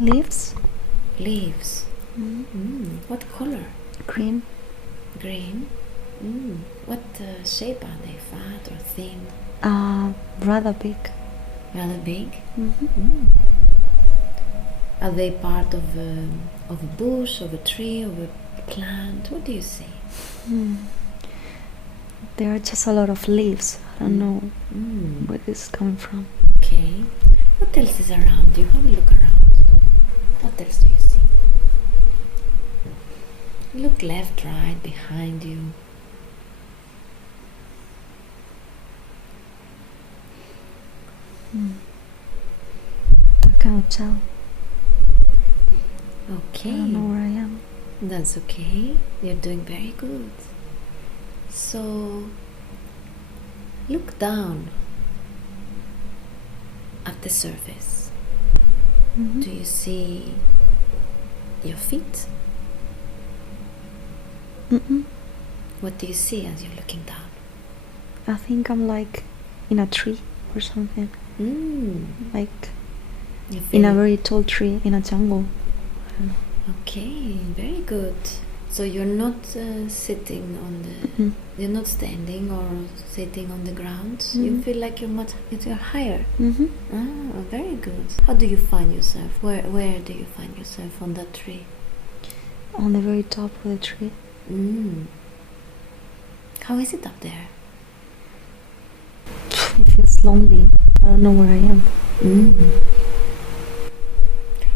Leaves? Leaves. What color? Green. Green. What shape are they? Fat or thin? Rather big. Rather big. Mm-hmm. Are they part of a bush, of a tree, of a plant? What do you see? There are just a lot of leaves. I don't know where this is coming from. Okay. What else is around you? Have a look around. What else do you see? Look left, right, behind you. I cannot tell. Okay. I don't know where I am. That's okay. You're doing very good. So, look down at the surface. Do you see your feet? What do you see as you're looking down? I think I'm like in a tree or something. Like in a very tall tree in a jungle. Okay, very good. So you're not sitting on the, you're not standing or sitting on the ground. You feel like you're higher. Ah, very good. How do you find yourself? Where do you find yourself on that tree? On the very top of the tree. How is it up there? It feels lonely. I don't know where I am.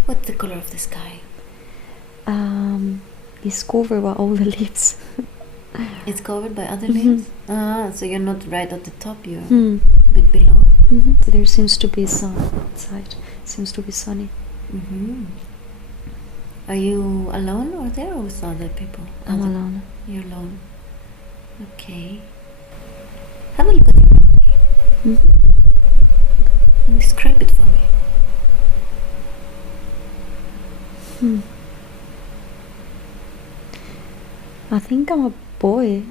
What's the color of the sky? It's covered by all the leaves. It's covered by other leaves? Ah, so you're not right at the top, you're Hmm. a bit below. There seems to be sun outside. Seems to be sunny. Are you alone or there or with other people? I'm alone. You're alone. Okay. Have a look at your body. Describe it for me. I think I'm a boy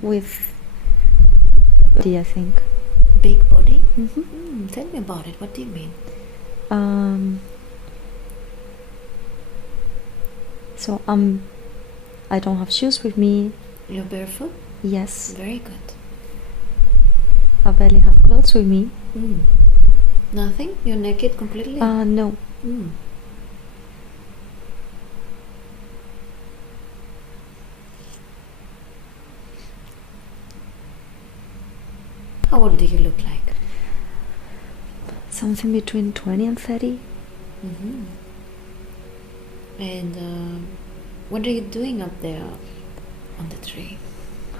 with body, I think. Big body? Tell me about it. What do you mean? So I don't have shoes with me. You're barefoot? Yes. Very good. I barely have clothes with me. Nothing? You're naked completely? No. How old do you look like? Something between 20 and 30. And what are you doing up there on the tree?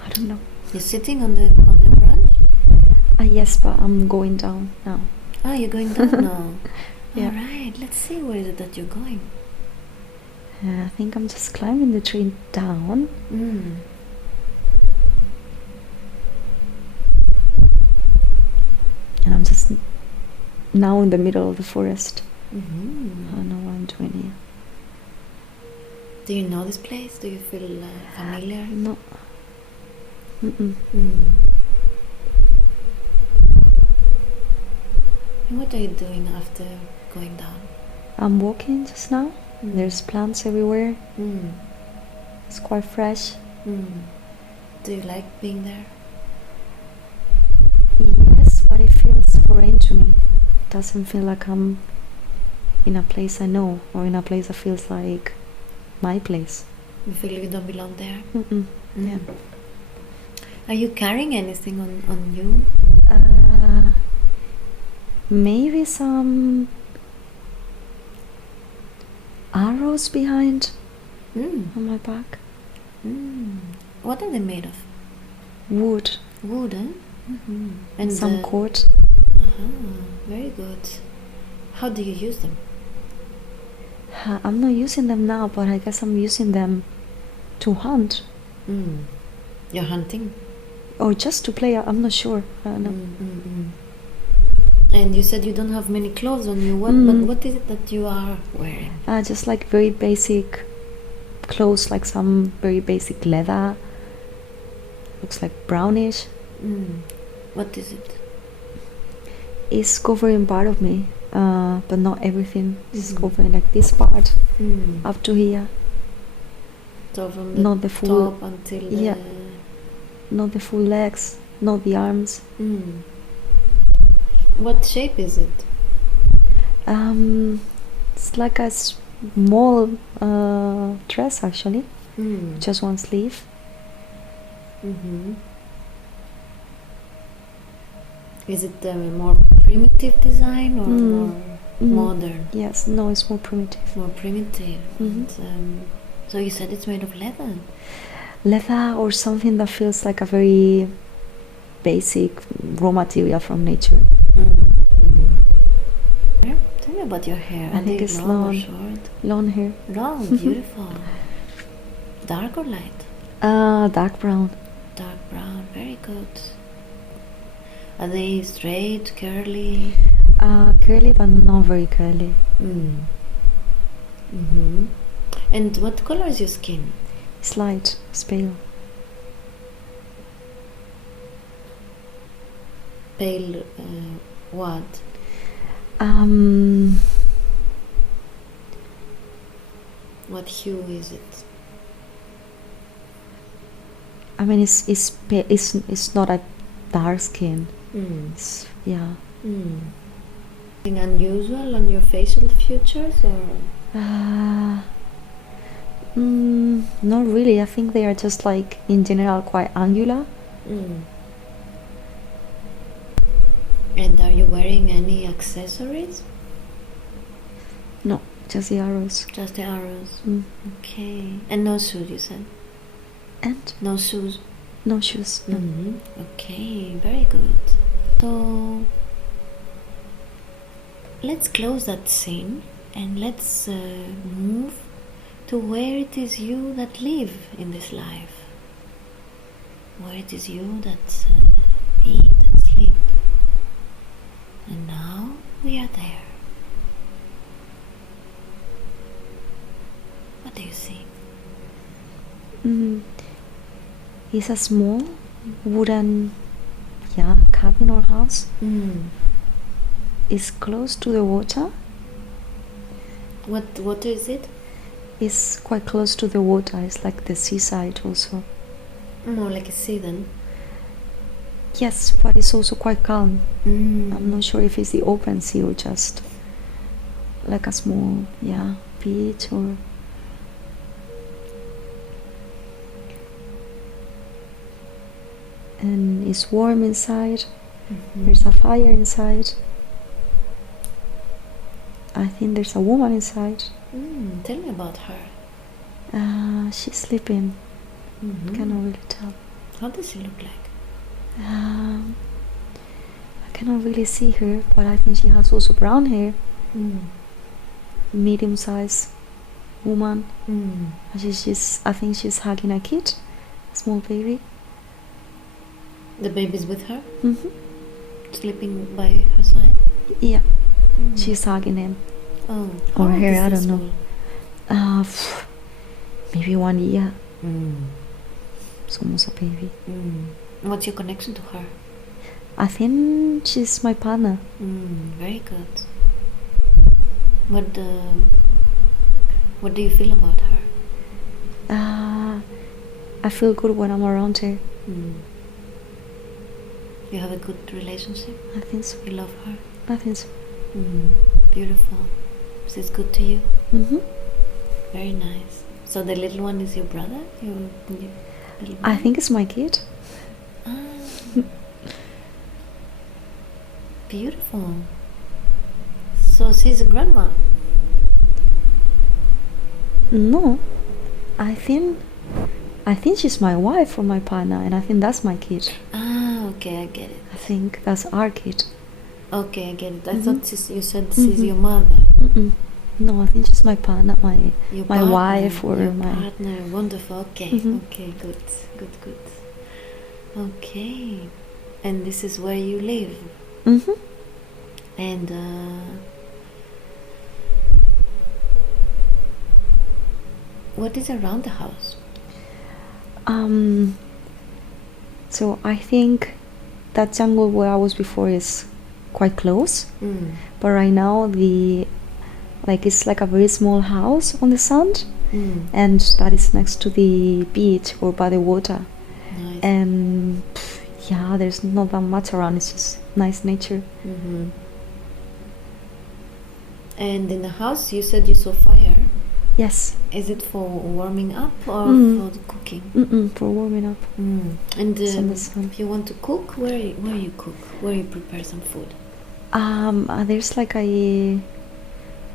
I don't know. You're sitting on the branch? Yes, but I'm going down now. Ah, you're going down now. Yeah. Alright, let's see where is it that you're going. I think I'm just climbing the tree down. And I'm just now in the middle of the forest. I don't know what I'm doing here. Do you know this place? Do you feel familiar? No. And what are you doing after going down? I'm walking just now. There's plants everywhere. It's quite fresh. Do you like being there? Yes, but it feels foreign to me. It doesn't feel like I'm in a place I know or in a place that feels like my place. You feel you don't belong there? Yeah. Are you carrying anything on you? Maybe some arrows behind on my back. What are they made of? Wood. Wood, eh? And some cord. Very good. How do you use them? I'm not using them now, but I guess I'm using them to hunt. You're hunting? Or just to play, I'm not sure. I don't know. And you said you don't have many clothes on you. What is it that you are wearing? Just like very basic clothes, like some very basic leather. Looks like brownish. What is it? It's covering part of me. but not everything. It's covering like this part up to here. So from the not the full top until yeah, not the full legs, not the arms. What shape is it? It's like a small dress actually, just one sleeve. Is it a more primitive design or more modern? Yes, no, it's more primitive. More primitive. And, so you said it's made of leather? Leather or something that feels like a very basic raw material from nature. Tell me about your hair. I think it's long or short? Long hair. Long, beautiful. Dark or light? Dark brown. Dark brown, very good. Are they straight, curly? Curly, but not very curly. And what color is your skin? It's light, it's pale. Pale, what? What hue is it? I mean, it's not a dark skin. It's, yeah. Anything unusual on your facial features, or? Not really. I think they are just like in general quite angular. And are you wearing any accessories? No, just the arrows. Just the arrows. Okay. And no shoes, you said? And? No shoes? No shoes. No. Okay, very good. So let's close that scene and let's move to where it is you that live in this life, where it is you that eat and sleep. And now we are there. What do you see? It's a small wooden cabin or house. It's close to the water. What water is it? It's quite close to the water. It's like the seaside also. More like a sea then? Yes, but it's also quite calm. I'm not sure if it's the open sea or just like a small beach or... And it's warm inside. There's a fire inside. I think there's a woman inside. Tell me about her. She's sleeping. Cannot really tell. How does she look like? I cannot really see her, but I think she has also brown hair. Medium-sized woman. I think she's hugging a kid, a small baby. The baby's with her? Sleeping by her side? Yeah. She's hugging him. Oh. Or her, I don't know. Maybe 1 year. It's almost a baby. What's your connection to her? I think she's my partner. Very good. What do you feel about her? I feel good when I'm around her. You have a good relationship? I think so. You love her? I think so. Beautiful. She's good to you? Very nice. So the little one is your brother? Your little I think it's my kid. Beautiful. So she's a grandma? No. I think she's my wife or my partner, and I think that's my kid. Okay, I get it. I think that's our kid. Okay, I get it. I thought you said she's your mother. No, I think she's my partner, my partner, wife or your my partner. Wonderful. Okay, okay, good. Okay, and this is where you live. And what is around the house? So I think that jungle where I was before is quite close. But right now it's like a very small house on the sand, and that is next to the beach or by the water. Nice. And yeah, there's not that much around. It's just nice nature. And in the house, you said you saw fire. Yes. Is it for warming up or for the cooking? For warming up. And It's on the sun. if you want to cook, where you cook? Where you prepare some food? There's like a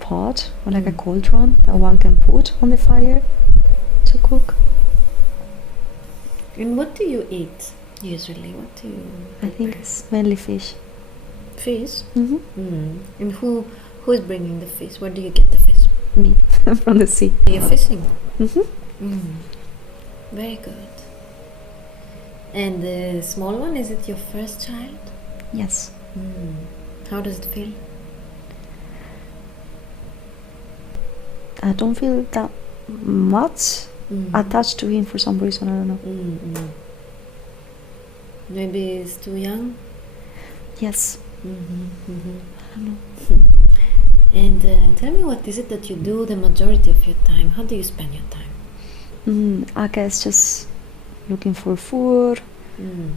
pot or like a cauldron that one can put on the fire to cook. And what do you eat usually? What do you I think it's mainly fish. Fish? Mm-hmm. And who is bringing the fish? Where do you get the fish? Me, from the sea. You're fishing? Very good. And the small one, is it your first child? Yes. How does it feel? I don't feel that much attached to him for some reason. I don't know. Maybe he's too young? Yes. I don't know. And tell me, what is it that you do the majority of your time? How do you spend your time? I guess just looking for food,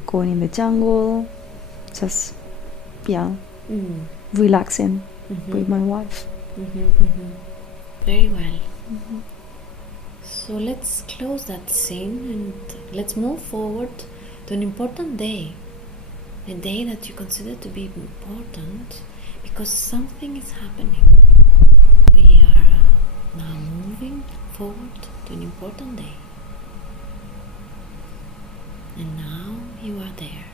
going in the jungle, just relaxing with my wife. Very well. So let's close that scene and let's move forward to an important day. A day that you consider to be important because something is happening. We are now moving forward to an important day. And now you are there.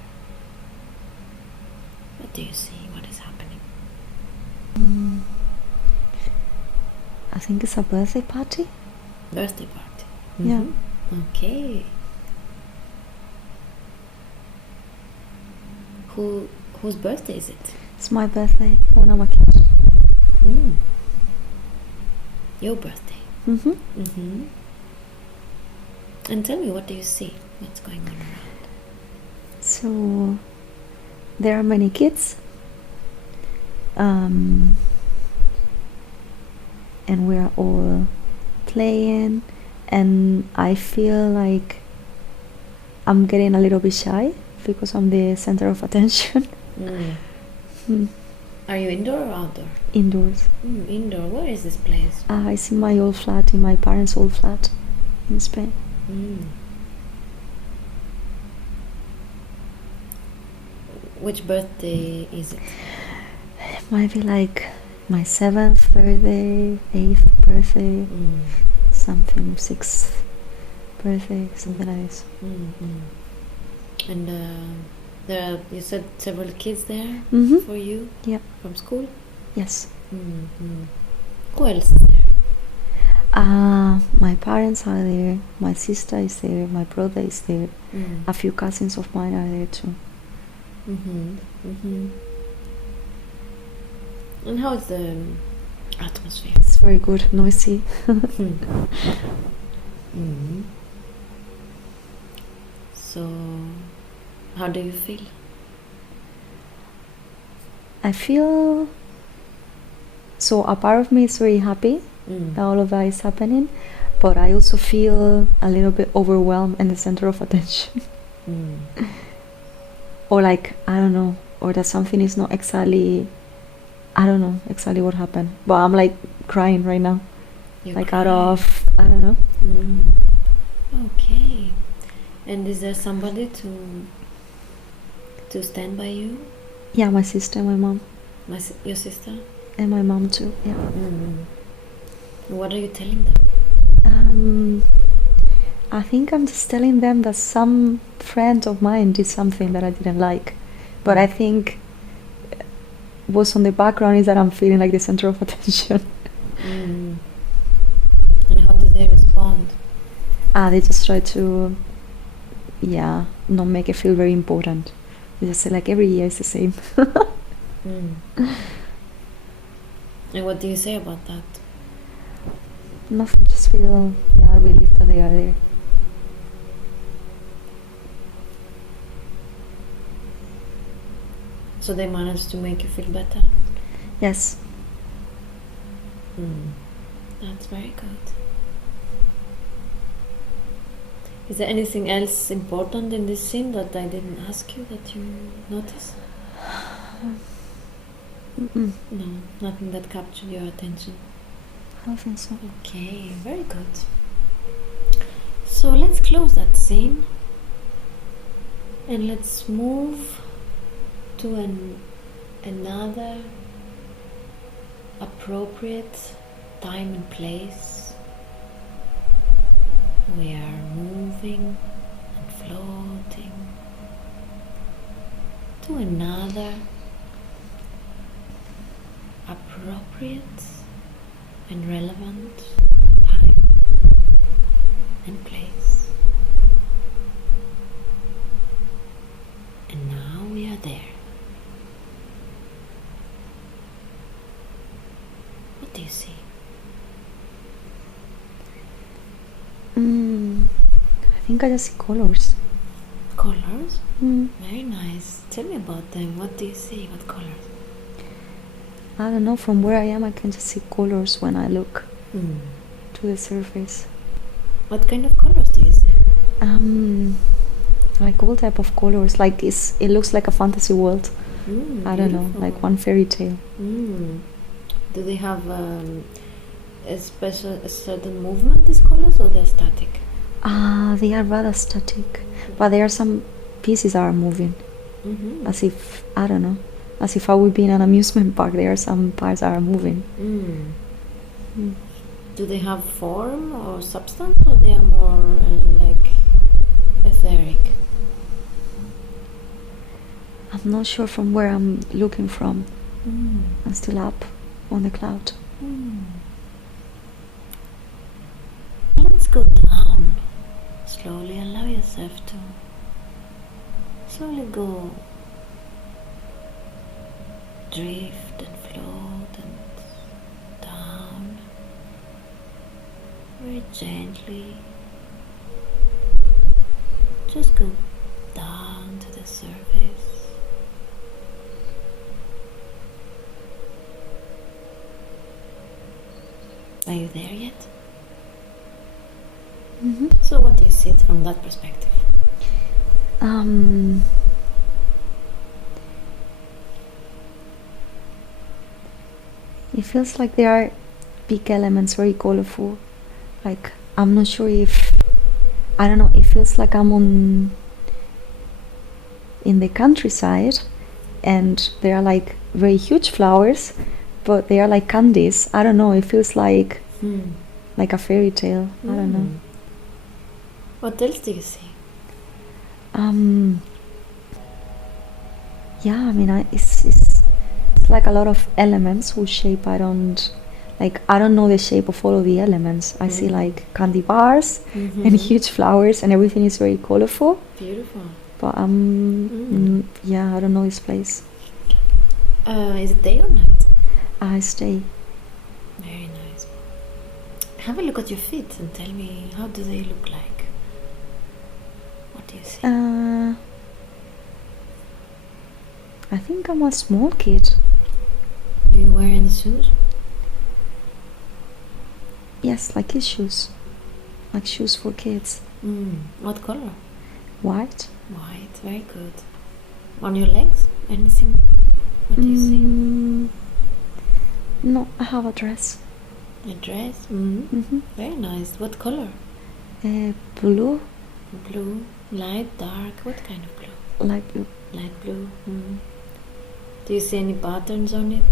What do you see? What is happening? I think it's a birthday party. Birthday party. Yeah. Okay. Whose birthday is it? It's my birthday when I'm a kid. Your birthday. And tell me, what do you see? What's going on around? So there are many kids, and we're all playing, and I feel like I'm getting a little bit shy because I'm the center of attention. Are you indoor or outdoor? Indoors. Indoor. Where is this place? It's in my old flat, in my parents' old flat in Spain. Which birthday is it? It might be like my 7th birthday, 8th birthday, something, 6th birthday, something like this. And there are, you said, several kids there for you? Yeah. From school? Yes. Who else is there? My parents are there, my sister is there, my brother is there, a few cousins of mine are there too. And how is the atmosphere? It's very good, noisy. So, how do you feel? I feel, so a part of me is very happy that all of that is happening, but I also feel a little bit overwhelmed and the center of attention. Or like, I don't know, or that something is not exactly, I don't know exactly what happened, but I'm like crying right now. You're like crying. out of, I don't know. Okay. And is there somebody to stand by you? Yeah, my sister, my mom. Your sister? And my mom too, yeah. What are you telling them? I think I'm just telling them that some friend of mine did something that I didn't like. But I think what's on the background is that I'm feeling like the center of attention. And how do they respond? They just try to, not make it feel very important. They just say like every year is the same. And what do you say about that? Nothing, just feel relieved that they are there. So they managed to make you feel better? Yes. That's very good. Is there anything else important in this scene that I didn't ask you that you noticed? No, nothing that captured your attention. I don't think so. Okay, very good. So let's close that scene and let's move to another appropriate time and place. We are moving and floating to another appropriate and relevant time and place. And now we are there. What do you see? I think I just see colors. Colors? Very nice. Tell me about them. What do you see? What colors? I don't know, from where I am I can just see colors when I look to the surface. What kind of colors do you see? Like all type of colors, like it looks like a fantasy world. I don't know, like one fairy tale. Do they have a certain movement, these colors, or they're static? They are rather static, but there are some pieces that are moving, as if, I don't know, as if I would be in an amusement park. There are some parts that are moving. Do they have form or substance, or they are more like etheric? I'm not sure from where I'm looking from. I'm still up on the cloud. Let's go down. Slowly allow yourself to slowly go, drift and float and down, very gently. Just go down to the surface. Are you there yet? So what do you see it from that perspective? It feels like there are big elements, very colorful. Like, I'm not sure if, I don't know, it feels like I'm in the countryside and there are like very huge flowers, but they are like candies. I don't know, it feels like a fairy tale. I don't know. What else do you see? Yeah, I mean, it's like a lot of elements whose shape I don't know the shape of all of the elements. I see like candy bars and huge flowers, and everything is very colorful. Beautiful. But yeah, I don't know this place. Is it day or night? I stay. Very nice. Have a look at your feet and tell me, how do they look like? What do you see? I think I'm a small kid. Do you wear any shoes? Yes, like kids' shoes. Like shoes for kids. What color? White. White, very good. On your legs? Anything? What do you see? No, I have a dress. A dress? Very nice. What color? Blue. Blue. Light, dark? What kind of blue? Light blue. Light blue. Do you see any patterns on it?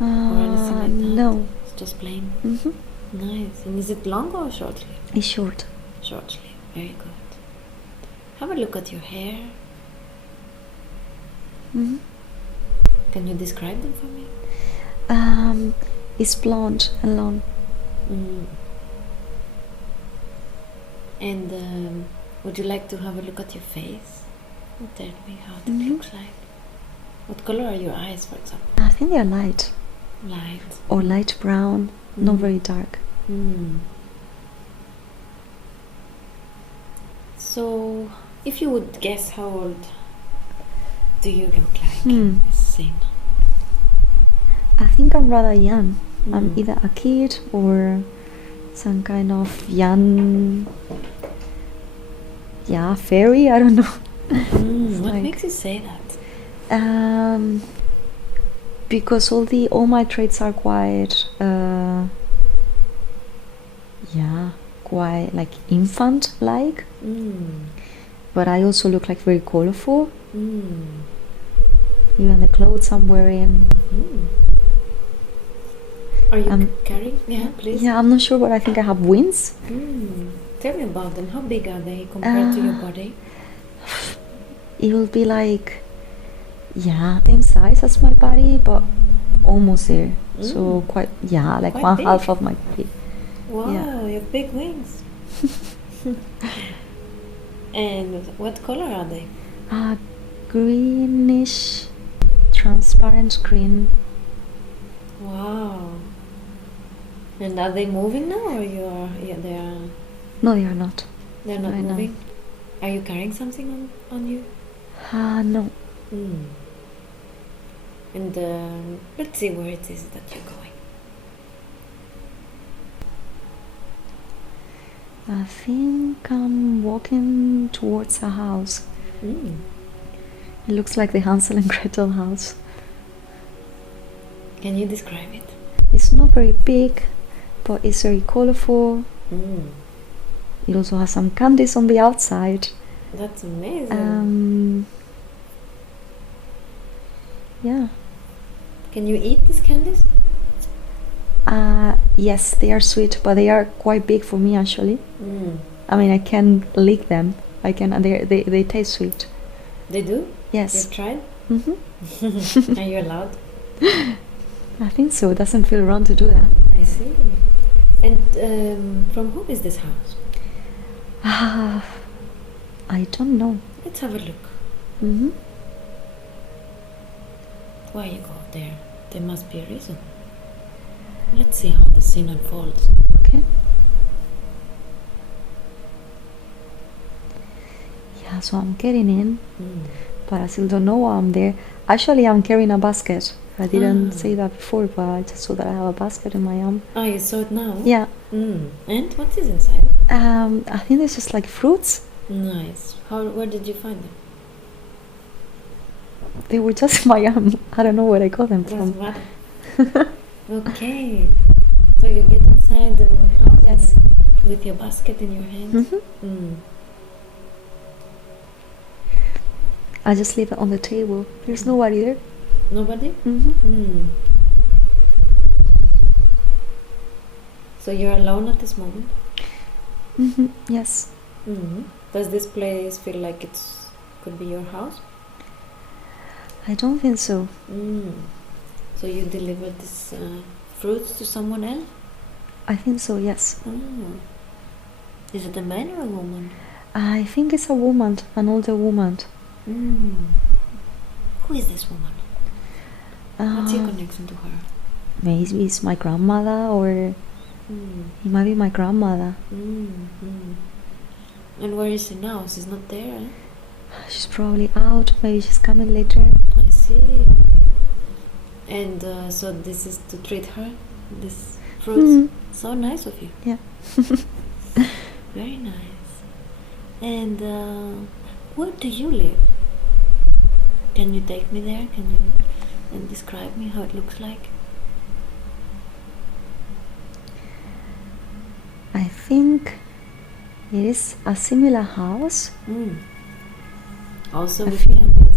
Or anything like that? No. It's just plain? Nice. And is it long or short sleeve? It's short. Short sleeve. Very good. Have a look at your hair. Can you describe them for me? It's blonde and long. And would you like to have a look at your face? Tell me how it looks like. What color are your eyes, for example? I think they're light. Light. Or light brown, not very dark. So, if you would guess how old do you look like Hmm. in this scene? I think I'm rather young. I'm Mm. either a kid or some kind of young, yeah, fairy. I don't know. It's What like- makes you say that? Because all my traits are quite, yeah, quite like infant-like. But I also look like very colorful. Even the clothes I'm wearing. Are you carrying? Yeah, please. Yeah, I'm not sure, but I think I have wings. Tell me about them. How big are they compared to your body? It will be like, yeah, same size as my body, but almost there. So quite, yeah, like Quite one big. half of my body. Wow, Yeah. you have big wings. And what color are they? Greenish, transparent green. Wow. And are they moving now, or you are? Yeah, they are. No, they are not. They're not Right now. moving. Are you carrying something on you? No. And let's see where it is that you're going. I think I'm walking towards a house. It looks like the Hansel and Gretel house. Can you describe it? It's not very big, but it's very colorful. It also has some candies on the outside. That's amazing. Yeah. Can you eat these candies? Yes, they are sweet, but they are quite big for me actually. I mean, I can lick them. I can. They taste sweet. They do? Yes. You've tried? Mm-hmm. Are you allowed? I think so. It doesn't feel wrong to do that. I see. And from whom is this house? I don't know. Let's have a look. Mm-hmm. Why you go there? There must be a reason. Let's see how the scene unfolds. Okay. Yeah, so I'm getting in, but I still don't know why I'm there. Actually, I'm carrying a basket. I didn't say that before, but I just saw that I have a basket in my arm. Oh, you saw it now? Yeah. And what is inside? I think it's just like fruits. Nice. Where did you find them? They were just in my arm. I don't know where I got them That's from. what? Okay. So you get inside the house? Yes. With your basket in your hand? I just leave it on the table. There's nobody there. Nobody? Mm-hmm. So you're alone at this moment? Mm-hmm. Yes. Does this place feel like it could be your house? I don't think so. So you delivered this fruits to someone else? I think so, yes. Is it a man or a woman? I think it's a woman, an older woman. Who is this woman? What's your connection to her? Maybe it's my grandmother, or it might be my grandmother. And where is she now? She's not there, eh? She's probably out. Maybe she's coming later. I see. And so this is to treat her? This fruits? So nice of you. Yeah. Very nice. And where do you live? Can you take me there? Can you and describe me how it looks like? I think it is a similar house. Also A with few- candies.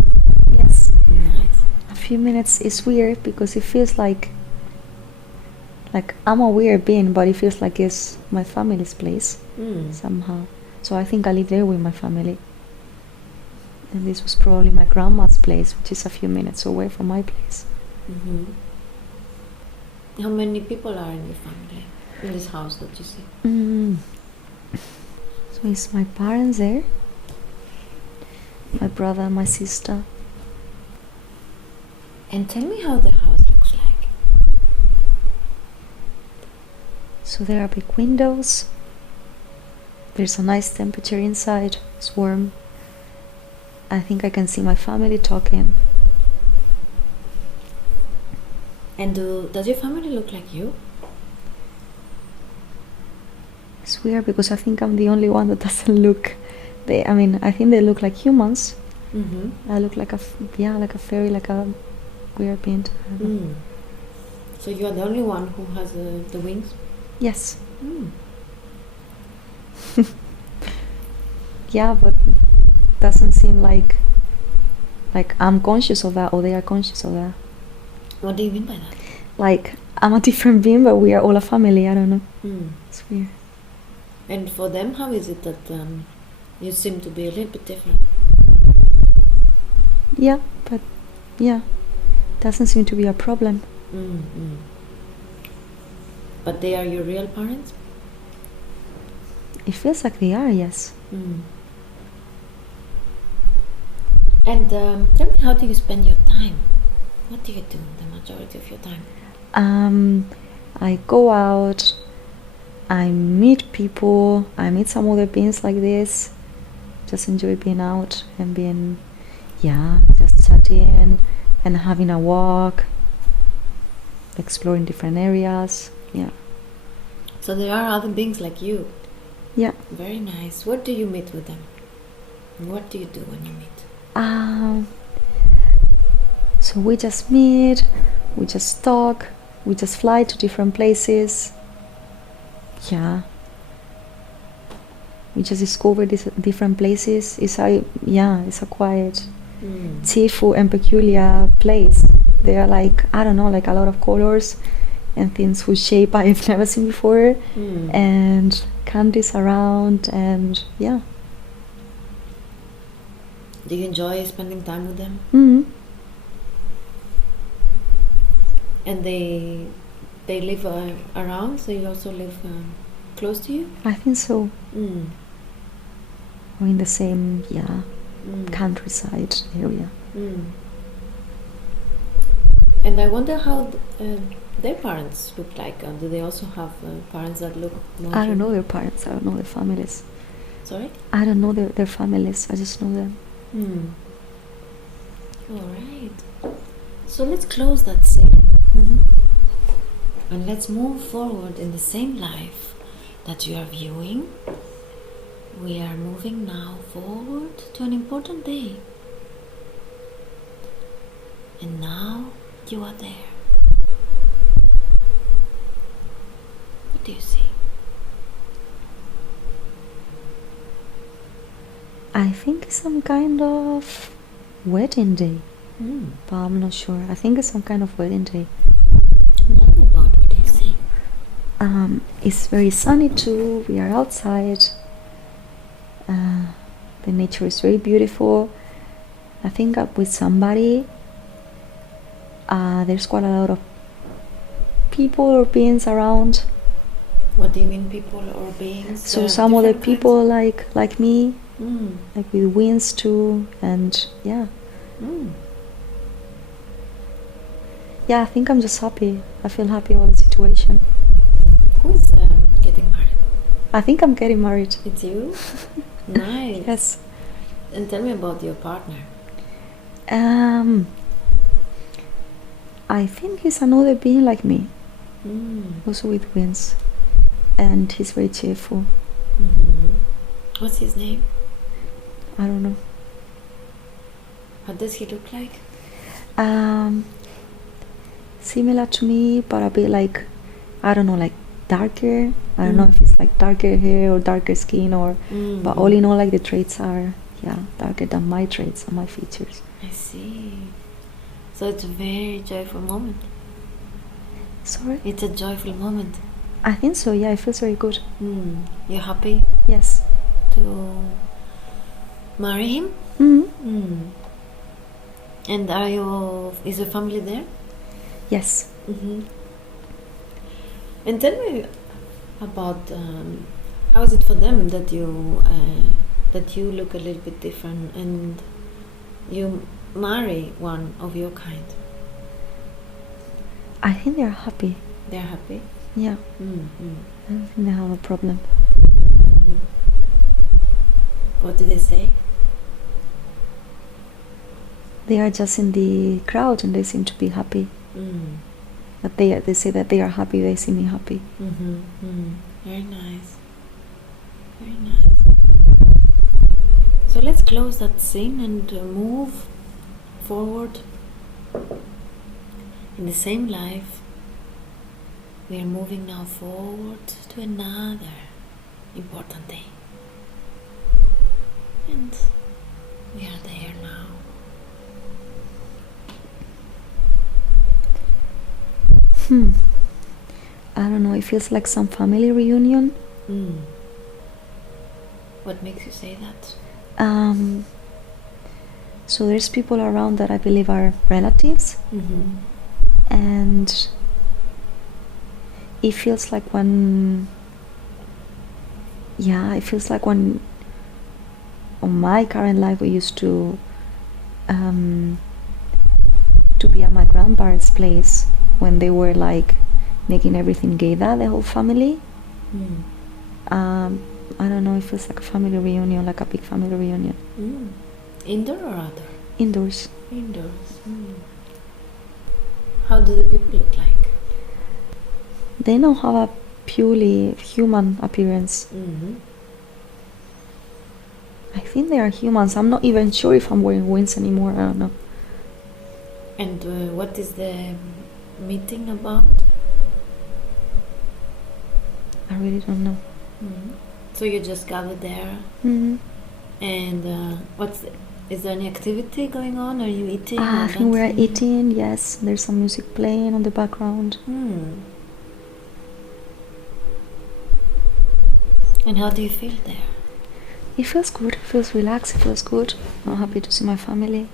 Yes. Nice. A few minutes is weird because it feels like I'm a weird being, but it feels like it's my family's place somehow. So I think I live there with my family. And this was probably my grandma's place, which is a few minutes away from my place. How many people are in your family? In this house that you see? So it's my parents there, my brother, my sister. And tell me how the house looks like. So there are big windows. There's a nice temperature inside. It's warm. I think I can see my family talking. And does your family look like you? It's weird because I think I'm the only one that doesn't look. I think they look like humans. Mm-hmm. I look like a fairy, like a weird being. So you are the only one who has the wings? Yes. Mm. Yeah, but doesn't seem like I'm conscious of that or they are conscious of that. What do you mean by that? Like, I'm a different being, but we are all a family. I don't know. It's weird. And for them, how is it that you seem to be a little bit different? Yeah, but doesn't seem to be a problem. Mm-hmm. But they are your real parents? It feels like they are, yes. And tell me, how do you spend your time? What do you do the majority of your time? I go out, I meet people, I meet some other beings like this. Just enjoy being out and being, just chatting and having a walk, exploring different areas. Yeah. So there are other beings like you? Yeah. Very nice. What do you meet with them? What do you do when you meet? So we just meet, we just talk, we just fly to different places. Yeah. We just discover these different places. It's a quiet, cheerful and peculiar place. There are like a lot of colors and things whose shape I've never seen before, and candies around, and yeah. Do you enjoy spending time with them? And they live around, so you also live close to you? I think so. Or in the same countryside area. And I wonder how their parents look like. Do they also have parents that look more? I don't know their parents. I don't know their families. Sorry? I don't know their families. I just know them. All right. So let's close that scene. And let's move forward in the same life that you are viewing. We are moving now forward to an important day. And now you are there. What do you see? I think it's some kind of wedding day. But I'm not sure. I think it's some kind of wedding day. Tell me about what you see. It's very sunny too. We are outside. The nature is very beautiful. I think I'm with somebody. There's quite a lot of people or beings around. What do you mean, people or beings? So some other people like me, like with wings too, and yeah. Yeah, I think I'm just happy. I feel happy about the situation. Who is getting married? I think I'm getting married. It's you? Nice. Yes. And tell me about your partner. I think he's another being like me, also with wings, and he's very cheerful. What's his name? I don't know. What does he look like? Similar to me, but a bit like, I don't know, like darker. I don't know if it's like darker hair or darker skin, or but all in all, like the traits are darker than my traits and my features. I see. So it's a very joyful moment. Sorry? It's a joyful moment. I think so, yeah, it feels very good. You're happy? Yes. To marry him? And is your family there? Yes. And tell me about how is it for them that you look a little bit different and you marry one of your kind? I think they're happy. They're happy? Yeah. I don't think they have a problem. What do they say? they are just in the crowd and they seem to be happy. But they say that they are happy, they see me happy. Very nice. Very nice. So let's close that scene and move forward. In the same life, we are moving now forward to another important day. And we are there now. I don't know, it feels like some family reunion. What makes you say that? So there's people around that I believe are relatives. And it feels like when on my current life we used to be at my grandparents' place when they were like making everything Geida, the whole family. I don't know, it feels like a family reunion, like a big family reunion. Indoor or outdoor? Indoors. Indoors. How do the people look like? They don't have a purely human appearance. I think they are humans. I'm not even sure if I'm wearing wings anymore. I don't know. And what is the meeting about? I really don't know. So you just gathered there, and is there any activity going on? Are you eating? I think we are eating. Yes, there's some music playing on the background. And how do you feel there? It feels good. It feels relaxed. It feels good. I'm happy to see my family.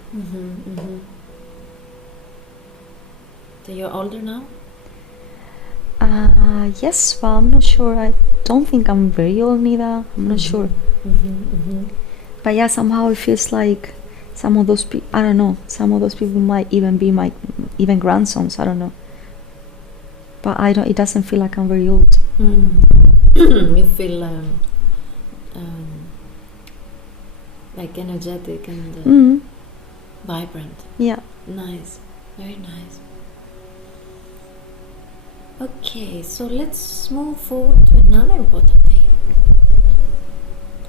So you're older now? Yes, but I'm not sure. I don't think I'm very old neither. I'm not sure. But yeah, somehow it feels like some of those people, I don't know, some of those people might even be my grandsons. I don't know. But it doesn't feel like I'm very old. You feel like energetic and vibrant. Yeah. Nice. Very nice. Okay, so let's move forward to another important day.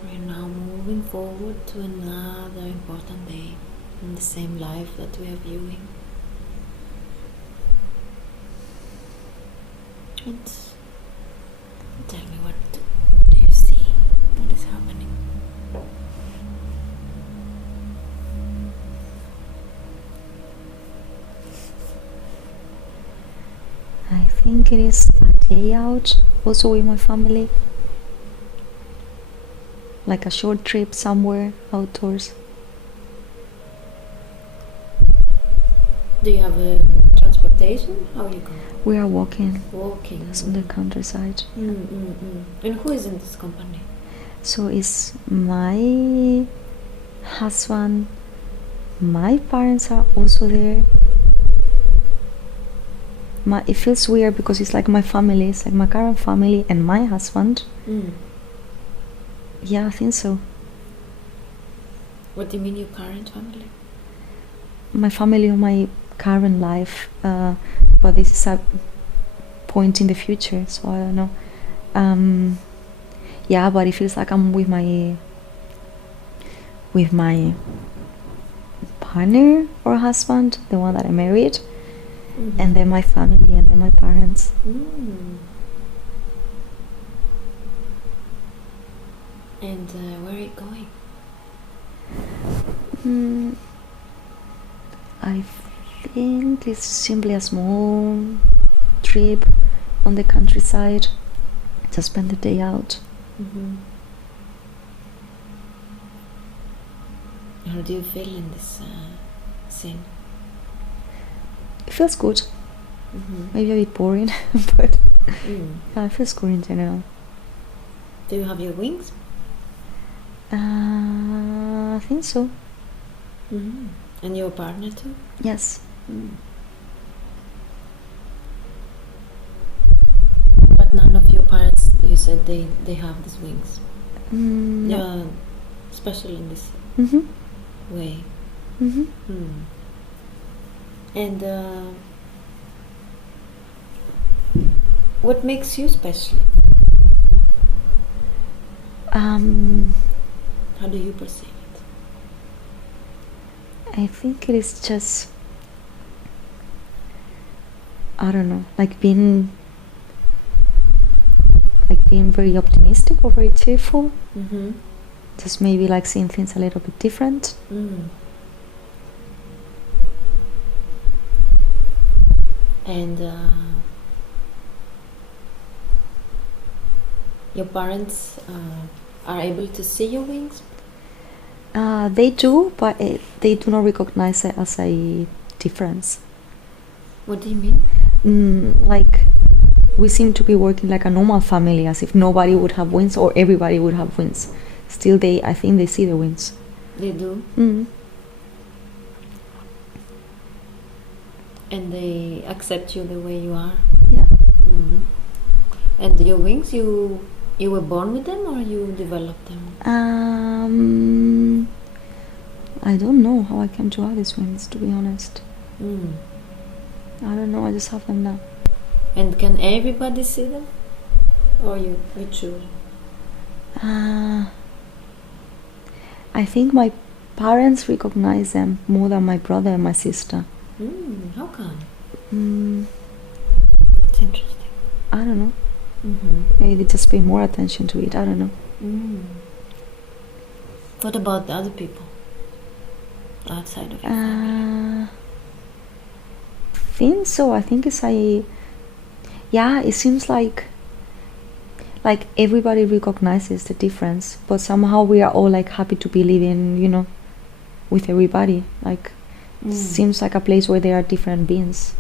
We're now moving forward to another important day in the same life that we are viewing. And tell me, what do you see? What is happening? I think it is a day out, also with my family. Like a short trip somewhere outdoors. Do you have transportation? How are you going? We are walking. Walking. It's on the countryside. And who is in this company? So it's my husband. My parents are also there. It feels weird because it's like my family. It's like my current family and my husband. Yeah, I think so. What do you mean, your current family? My family of my current life, but this is a point in the future, so I don't know. Yeah, but it feels like I'm with my partner or husband, the one that I married, and then my family, and then my parents. And where are you going? I think it's simply a small trip on the countryside to spend the day out. How do you feel in this scene? It feels good. Maybe a bit boring, but yeah, it feels good in general. Do you have your wings? I think so. And your partner too? Yes. But none of your parents, you said they have these wings. No. They are special in this way. And what makes you special? How do you perceive it? I think it is just, I don't know, like being very optimistic or very cheerful. Mm-hmm. Just maybe like seeing things a little bit different. And your parents are able to see your wings? They do, but they do not recognize it as a difference. What do you mean? Like, we seem to be working like a normal family, as if nobody would have wings or everybody would have wings. Still, I think they see the wings. They do? And they accept you the way you are? Yeah. And your wings, you were born with them or you developed them? I don't know how I came to have these wings, to be honest. I don't know, I just have them now. And can everybody see them? Or you choose? I think my parents recognize them more than my brother and my sister. How come? It's interesting. I don't know. Maybe they just pay more attention to it, I don't know. What about the other people outside of your family? I think so. I think it's it seems like everybody recognizes the difference, but somehow we are all like happy to be living, with everybody. Like, seems like a place where there are different beings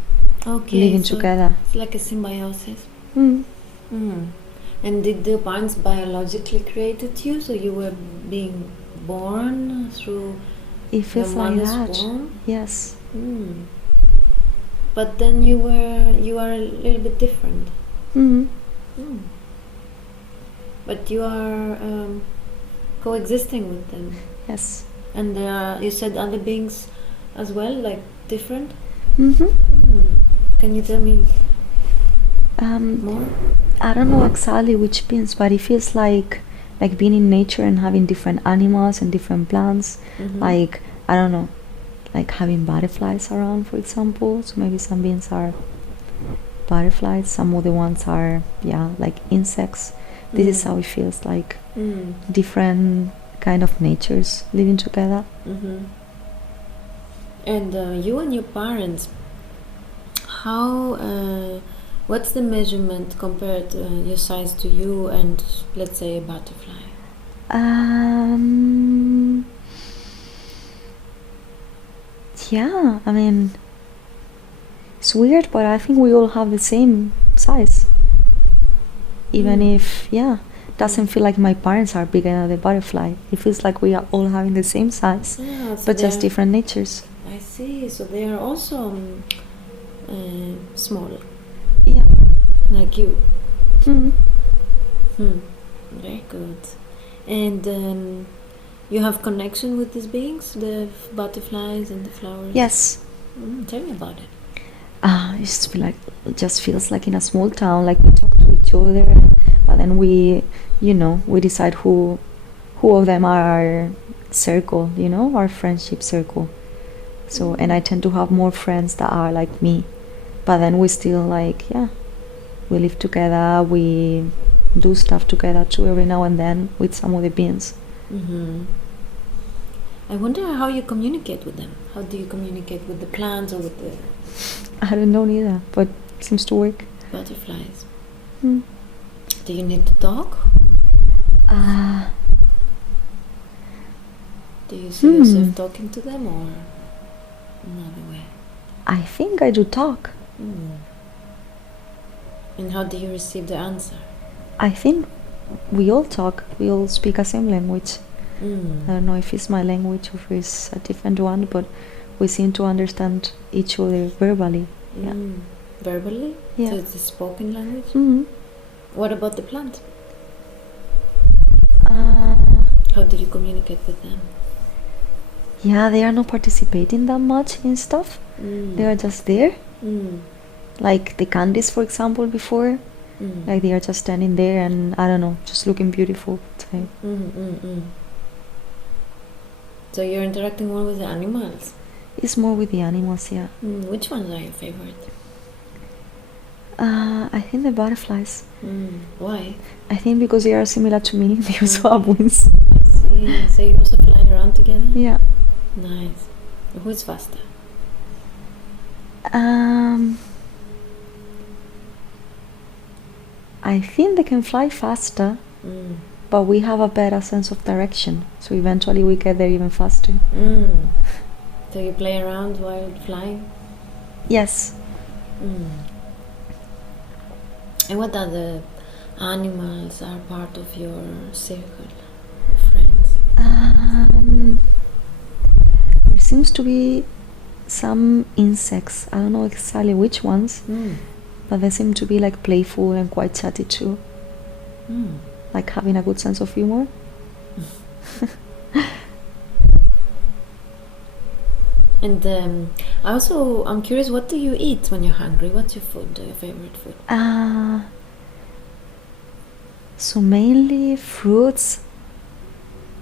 living together. It's like a symbiosis. And did the parents biologically created you, so you were being born through it feels your like mother's that. womb? Yes. But then you are a little bit different. But you are coexisting with them. Yes. And you said other beings as well, like different? Can you tell me more? I don't know exactly which beings, but it feels like being in nature and having different animals and different plants. Like, I don't know, like having butterflies around, for example. So maybe some beings are butterflies, some other ones are like insects. This is how it feels like. Different kind of natures living together. And you and your parents, how what's the measurement compared your size to you and, let's say, a butterfly? Yeah, I mean, it's weird, but I think we all have the same size. Even if, doesn't feel like my parents are bigger than the butterfly. It feels like we are all having the same size, So but just different natures. I see. So they are also small. Yeah. Like you. Very good. And you have connection with these beings, the butterflies and the flowers? Yes. Tell me about it. It just feels like in a small town, like we talk to each other, but then we decide who of them are our circle, our friendship circle. So, and I tend to have more friends that are like me, but then we still we live together, we do stuff together too every now and then with some of the beings. I wonder how you communicate with them. How do you communicate with the plants or with the... I don't know neither, but it seems to work. Butterflies. Do you need to talk? Do you see yourself talking to them or another way? I think I do talk. And how do you receive the answer? I think we all talk. We all speak the same language. I don't know if it's my language or if it's a different one, but we seem to understand each other verbally. Verbally? Yeah. So it's a spoken language? What about the plant? How do you communicate with them? Yeah, they are not participating that much in stuff. They are just there. Like the candies, for example, before. Like they are just standing there and, I don't know, just looking beautiful. So you're interacting more with the animals? It's more with the animals, yeah. Which ones are your favorite? I think the butterflies. Why? I think because they are similar to me. They also have wings. I see. So you also fly around together? Yeah. Nice. Who's faster? I think they can fly faster, but we have a better sense of direction. So eventually we get there even faster. So you play around while flying? Yes. And what other animals are part of your circle of friends? There seems to be some insects. I don't know exactly which ones, but they seem to be like playful and quite chatty too. Like having a good sense of humor. And I'm curious, what do you eat when you're hungry? What's your food, your favorite food? So mainly fruits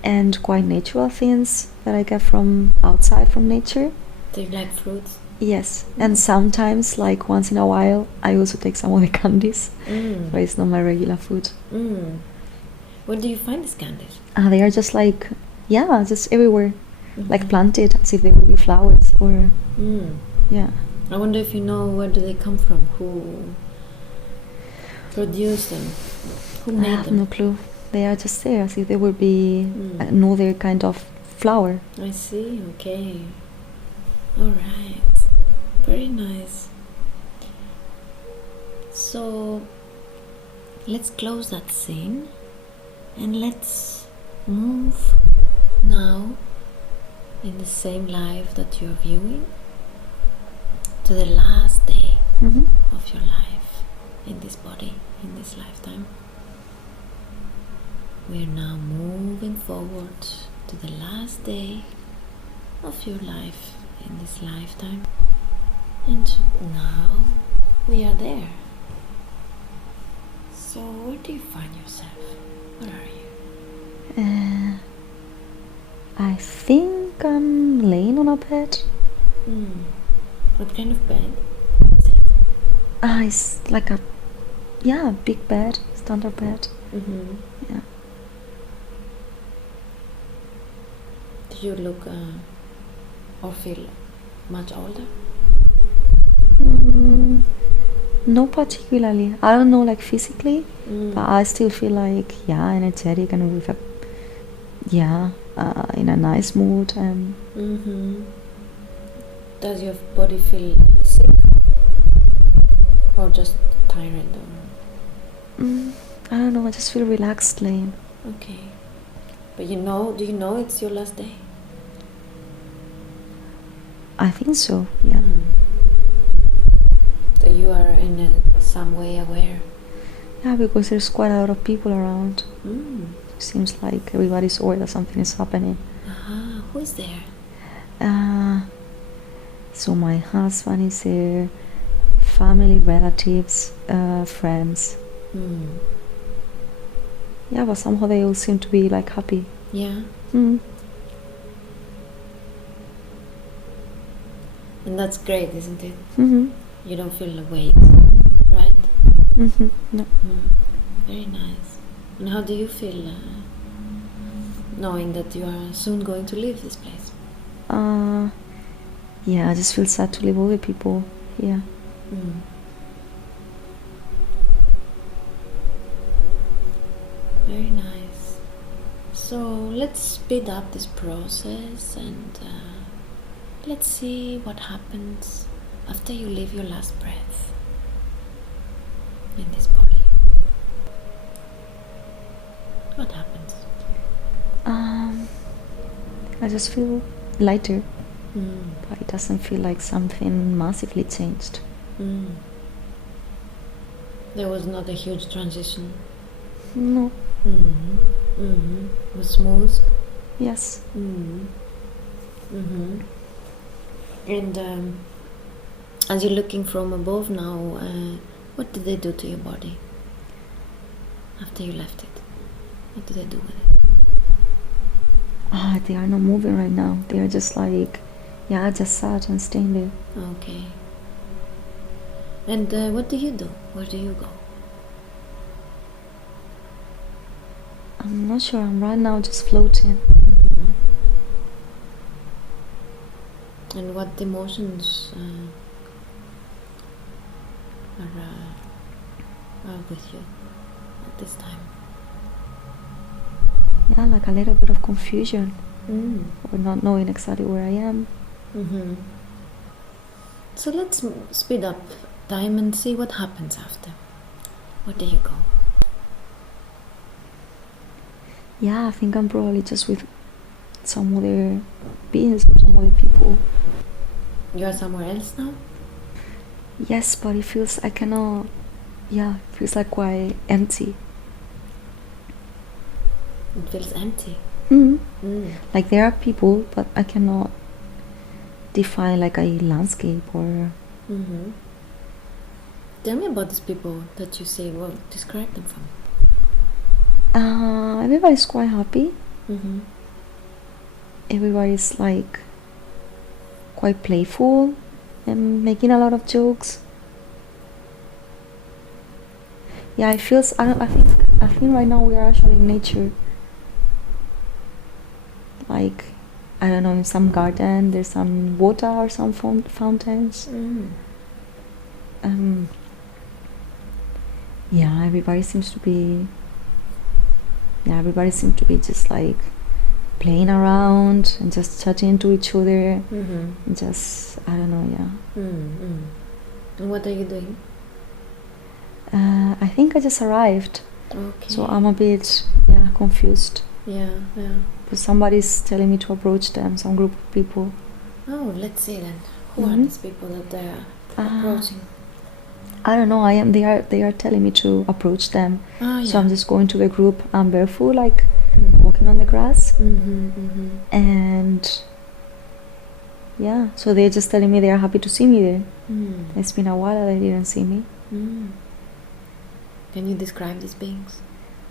and quite natural things that I get from outside, from nature. Do you like fruits? Yes, and sometimes, like once in a while, I also take some of the candies, but it's not my regular food. Where do you find these candies? They are just like, just everywhere, like planted as if they would be flowers, or yeah. I wonder if you know where do they come from, who produced them, who made them? I have no clue. They are just there as if they would be another kind of flower. I see, okay. Alright, very nice. So let's close that scene and let's move now in the same life that you're viewing to the last day of your life in this body, in this lifetime. We're now moving forward to the last day of your life in this lifetime, and now we are there. So where do you find yourself? Where are you? I think I'm laying on a bed. What kind of bed is it? It's like a big bed, standard bed. Yeah. Do you look or feel much older? Not particularly. I don't know, like physically, but I still feel like energetic and with in a nice mood. And does your body feel sick or just tired? I don't know. I just feel relaxed laying. Okay, but do you know it's your last day? I think so. Yeah. So you are in some way aware? Yeah, because there's quite a lot of people around. Mm. Seems like everybody's aware that something is happening. Who is there? So my husband is there, family, relatives, friends. Mm. Yeah, but somehow they all seem to be like happy. Yeah. Mm. And that's great, isn't it? Mm-hmm. You don't feel the weight, right? Mm-hmm. No. Very nice. And how do you feel knowing that you are soon going to leave this place? Yeah, I just feel sad to leave all the people here. Mm. Very nice. So let's speed up this process and let's see what happens after you leave your last breath in this body. What happens? I just feel lighter, Mm. but it doesn't feel like something massively changed. Mm. There was not a huge transition. No. Mm-hmm. Mm-hmm. It was smooth. Yes. Mm. Mm-hmm. And as you're looking from above now, what did they do to your body after you left it? What did they do with it? They are not moving right now. They are just like, yeah, just sat and staying there. Okay. And what do you do? Where do you go? I'm not sure. I'm right now just floating. Mm-hmm. And what emotions are with you at this time? Yeah, like a little bit of confusion. Mm. Or not knowing exactly where I am. Mm-hmm. So let's speed up time and see what happens after. Where do you go? Yeah, I think I'm probably just with some other beings or some other people. You are somewhere else now? Yes, but it feels, I cannot, yeah, it feels like quite empty. It feels empty. Mm-hmm. Mm. Like there are people, but I cannot define like a landscape or... Mm-hmm. Tell me about these people that you say, well, describe them for me. Everybody's quite happy. Mm-hmm. Everybody's like quite playful and making a lot of jokes. Yeah, it feels, I think right now we are actually in nature. Like, I don't know, in some garden, there's some water or some fountains. Mm. Yeah, everybody seems to be just like playing around and just chatting to each other. Mm-hmm. And just, I don't know, yeah. Mm-hmm. And what are you doing? I think I just arrived. Okay. So I'm a bit, confused. Yeah. But somebody's telling me to approach them, some group of people. Oh, let's see then. Who Mm-hmm. are these people that they're approaching? I don't know. They are telling me to approach them. Ah, yeah. So I'm just going to the group. I'm barefoot, like walking on the grass. Mm-hmm, mm-hmm. And yeah, so they're just telling me they are happy to see me there. Mm. It's been a while that they didn't see me. Mm. Can you describe these beings?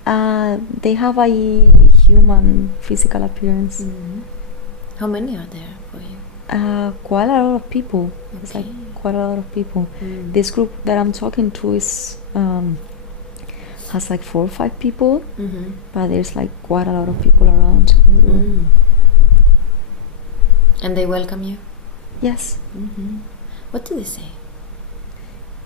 They have a human physical appearance. Mm-hmm. How many are there for you? Quite a lot of people. Okay. It's like quite a lot of people. Mm. This group that I'm talking to is has like 4 or 5 people, Mm-hmm. but there's like quite a lot of people around. Mm. And they welcome you? Yes. Mm-hmm. What do they say?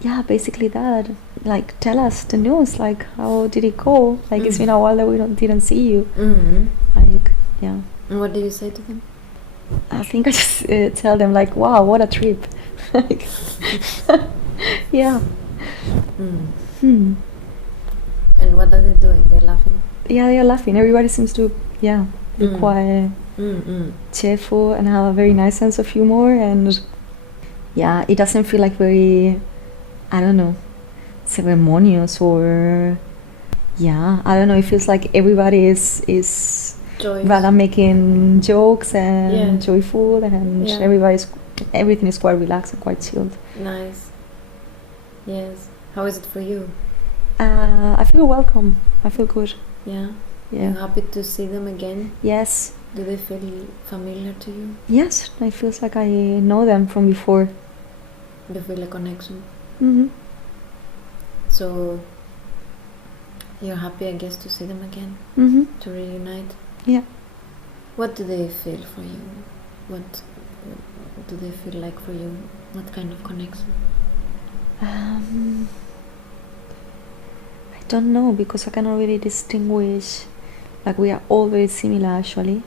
Yeah, basically that. Like, tell us the news. Like, how did it go? Like, it's been a while that we didn't see you. Mm-hmm. Like, yeah. And what do you say to them? I think I just tell them like, wow, what a trip. Like, yeah. Mm. And what are they doing? They're laughing? Yeah, they are laughing. Everybody seems to, be quite cheerful and have a very nice sense of humor. And yeah, it doesn't feel like very, I don't know, ceremonious or, I don't know. It feels like everybody is Joyous. rather making jokes and joyful, and everything is quite relaxed and quite chilled. Nice. Yes. How is it for you? I feel welcome. I feel good. Yeah. Yeah. You're happy to see them again? Yes. Do they feel familiar to you? Yes. It feels like I know them from before. You feel a connection? Mm-hmm. So you're happy, I guess, to see them again? Mm-hmm. To reunite? Yeah. What do they feel for you? What do they feel like for you? What kind of connection? I don't know, because I cannot really distinguish. Like, we are all very similar actually.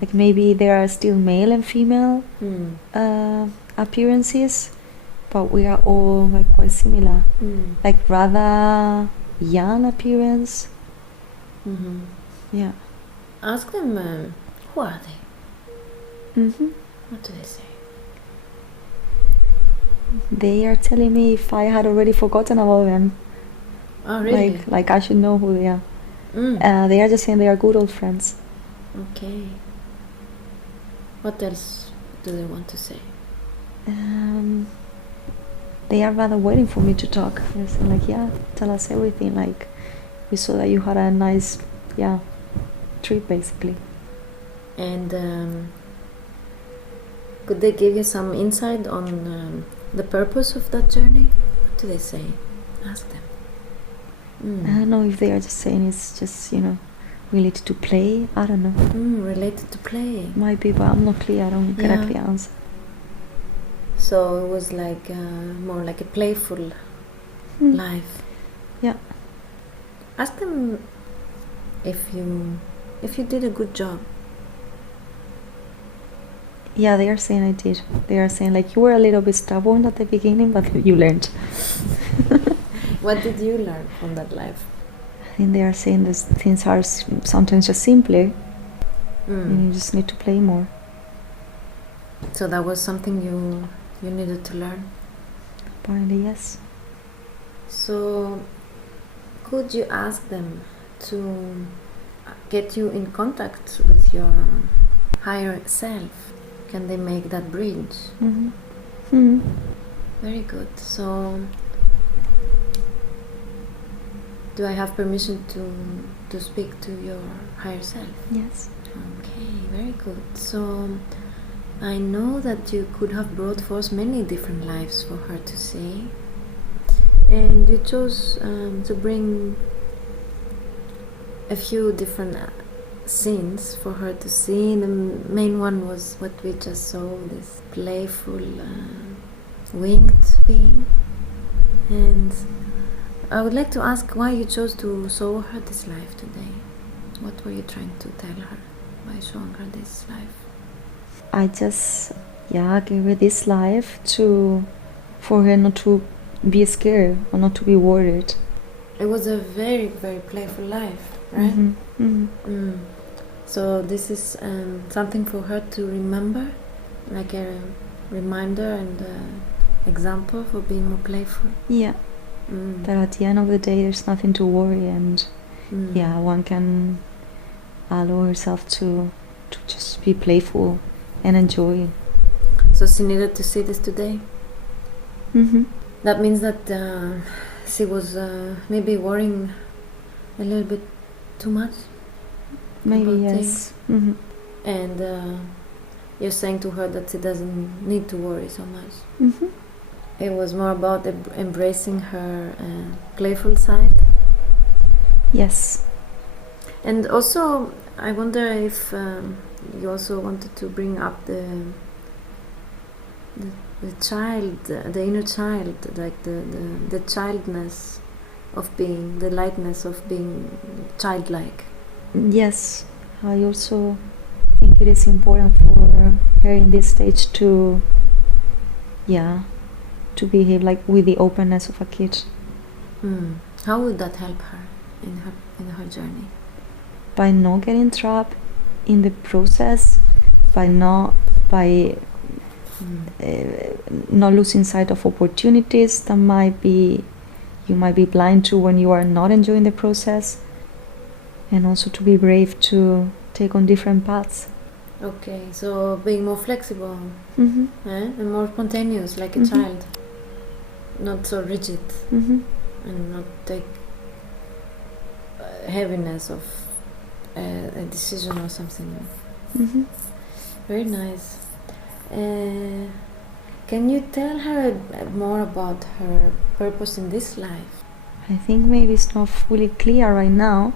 Like, maybe there are still male and female appearances, but we are all like quite similar. Like, rather young appearance. Yeah. Ask them, who are they? What do they say? They are telling me if I had already forgotten about them. Oh, really? Like I should know who they are. They are just saying they are good old friends. Okay. What else do they want to say? They are rather waiting for me to talk. They're saying like, yeah, tell us everything. Like, we saw that you had a nice, trip basically. And could they give you some insight on the purpose of that journey? What do they say? Ask them. I don't know if they are just saying it's just, related to play. I don't know. Related to play. Might be, but I'm not clear. I don't get a clear answer. So it was like more like a playful life. Yeah. Ask them if you did a good job. Yeah, they are saying I did. They are saying like you were a little bit stubborn at the beginning, but you learned. What did you learn from that life? I think they are saying that things are sometimes just simpler. And you just need to play more. So that was something you needed to learn? Apparently, yes. So could you ask them to get you in contact with your higher self? Can they make that bridge? Very good. So do I have permission to speak to your higher self? Yes. Okay, very good. So I know that you could have brought forth many different lives for her to see, and you chose to bring a few different scenes for her to see. The main one was what we just saw, this playful winged being. And I would like to ask why you chose to show her this life today. What were you trying to tell her by showing her this life? I just gave her this life for her not to be scared or not to be worried. It was a very, very playful life, right? So this is something for her to remember, like a reminder and example for being more playful. Yeah. That at the end of the day there's nothing to worry, and one can allow herself to just be playful and enjoy. So she needed to see this today? That means that she was maybe worrying a little bit too much? Maybe, yes. And you're saying to her that she doesn't need to worry so much? It was more about embracing her playful side? Yes. And also, I wonder if you also wanted to bring up the child, the inner child, like the childness of being, the lightness of being childlike. Yes, I also think it is important for her in this stage to behave like with the openness of a kid. How would that help her in her journey? By not getting trapped in the process, by not losing sight of opportunities that you might be blind to when you are not enjoying the process, and also to be brave to take on different paths. Okay, so being more flexible and more spontaneous, like a child, not so rigid, and not take heaviness of a decision or something. Very nice. Can you tell her more about her purpose in this life? I think maybe it's not fully clear right now,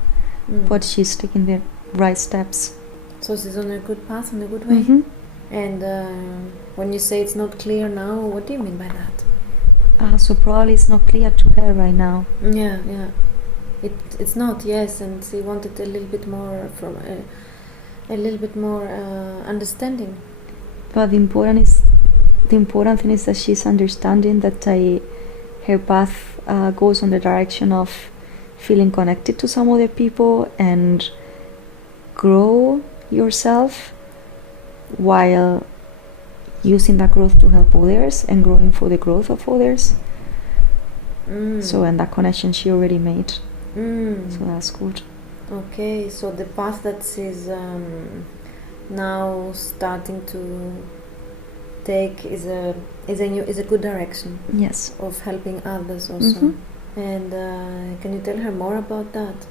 but she's taking the right steps. So she's on a good path, in a good way? And when you say it's not clear now, what do you mean by that? So probably it's not clear to her right now. Yeah. It's not, yes, and she wanted a little bit more understanding. But the important thing is that she's understanding that her path goes on the direction of feeling connected to some other people and grow yourself while using that growth to help others and growing for the growth of others. So, and that connection she already made. So that's good. Okay, so the path that she's now starting to take is a good direction. Yes. Of helping others also. And can you tell her more about that?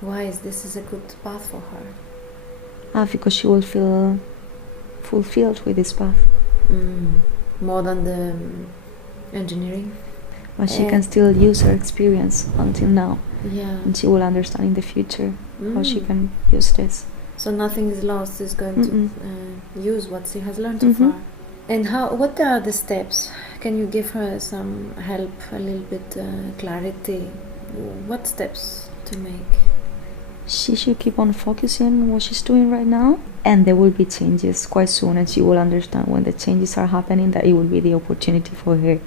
Why is this a good path for her? Because she will feel fulfilled with this path. More than the engineering. But she can still use her experience until now. Yeah. And she will understand in the future how she can use this. So nothing is lost. She's going to use what she has learned so far. And what are the steps? Can you give her some help, a little bit clarity? What steps to make? She should keep on focusing on what she's doing right now, and there will be changes quite soon, and she will understand when the changes are happening that it will be the opportunity for her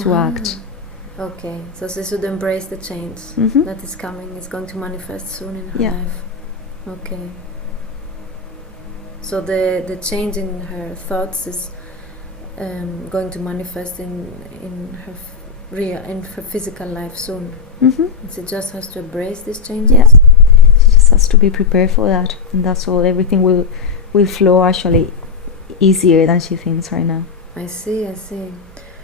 to act. Okay, so she should embrace the change that is coming. It's going to manifest soon in her life. Okay. So the change in her thoughts is going to manifest in her physical life soon. She just has to embrace these changes. Yeah. She just has to be prepared for that, and that's all. Everything will flow actually easier than she thinks right now. I see.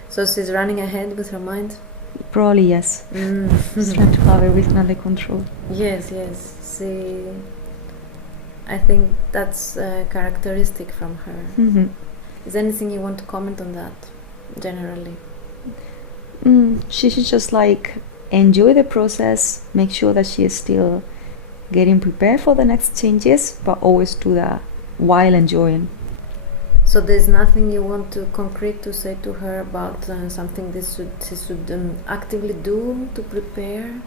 So she's running ahead with her mind? Probably yes. She's trying to have everything under control. Yes. See, I think that's characteristic from her. Is there anything you want to comment on that, generally? She should just enjoy the process, make sure that she is still getting prepared for the next changes, but always do that while enjoying. So there's nothing you want to concrete to say to her about something she should actively do to prepare?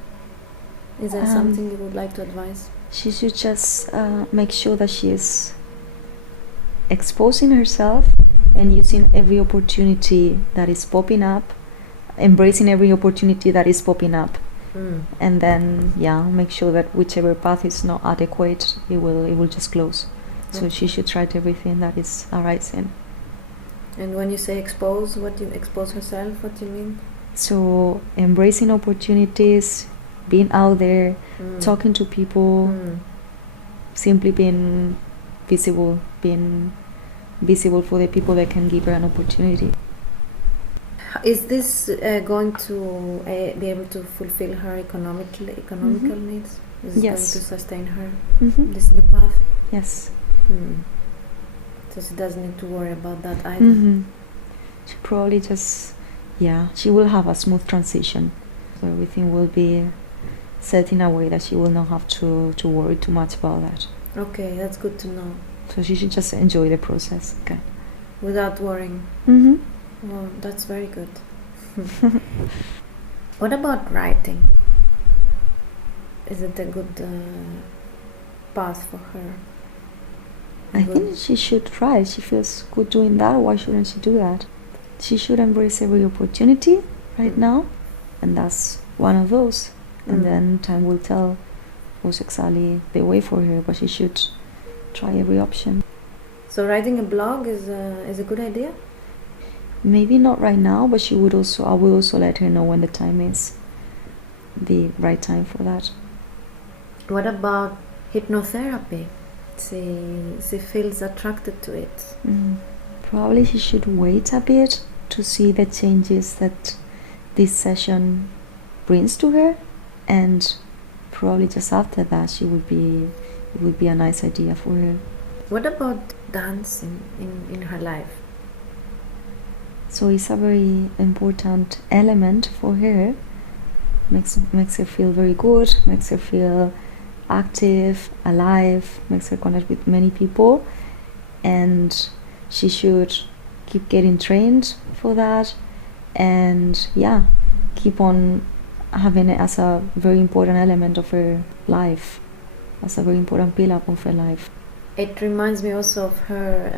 Is there something you would like to advise? She should just make sure that she is exposing herself and using every opportunity that is popping up, embracing every opportunity that is popping up. And then make sure that whichever path is not adequate, it will just close. So she should try everything that is arising. And when you say expose, what do you expose herself? What do you mean? So embracing opportunities, being out there, talking to people, simply being visible for the people that can give her an opportunity. Is this going to be able to fulfill her economical needs? Is it going to sustain her, this new path? Yes. So she doesn't need to worry about that either. She probably just, she will have a smooth transition. So everything will be set in a way that she will not have to worry too much about that. Okay, that's good to know. So she should just enjoy the process. Okay. Without worrying. Well, that's very good. What about writing? Is it a good path for her? I think she should try. She feels good doing that. Why shouldn't she do that? She should embrace every opportunity right now, and that's one of those. And then time will tell what's exactly the way for her, but she should try every option. So writing a blog is a good idea? Maybe not right now, but I will also let her know when the time is the right time for that. What about hypnotherapy? She feels attracted to it. Probably she should wait a bit to see the changes that this session brings to her, and probably just after that it would be a nice idea for her. What about dance in her life? So it's a very important element for her. Makes her feel very good, makes her feel active, alive, makes her connect with many people, and she should keep getting trained for that, and keep on having it as a very important element of her life, as a very important pillar of her life. It reminds me also of her,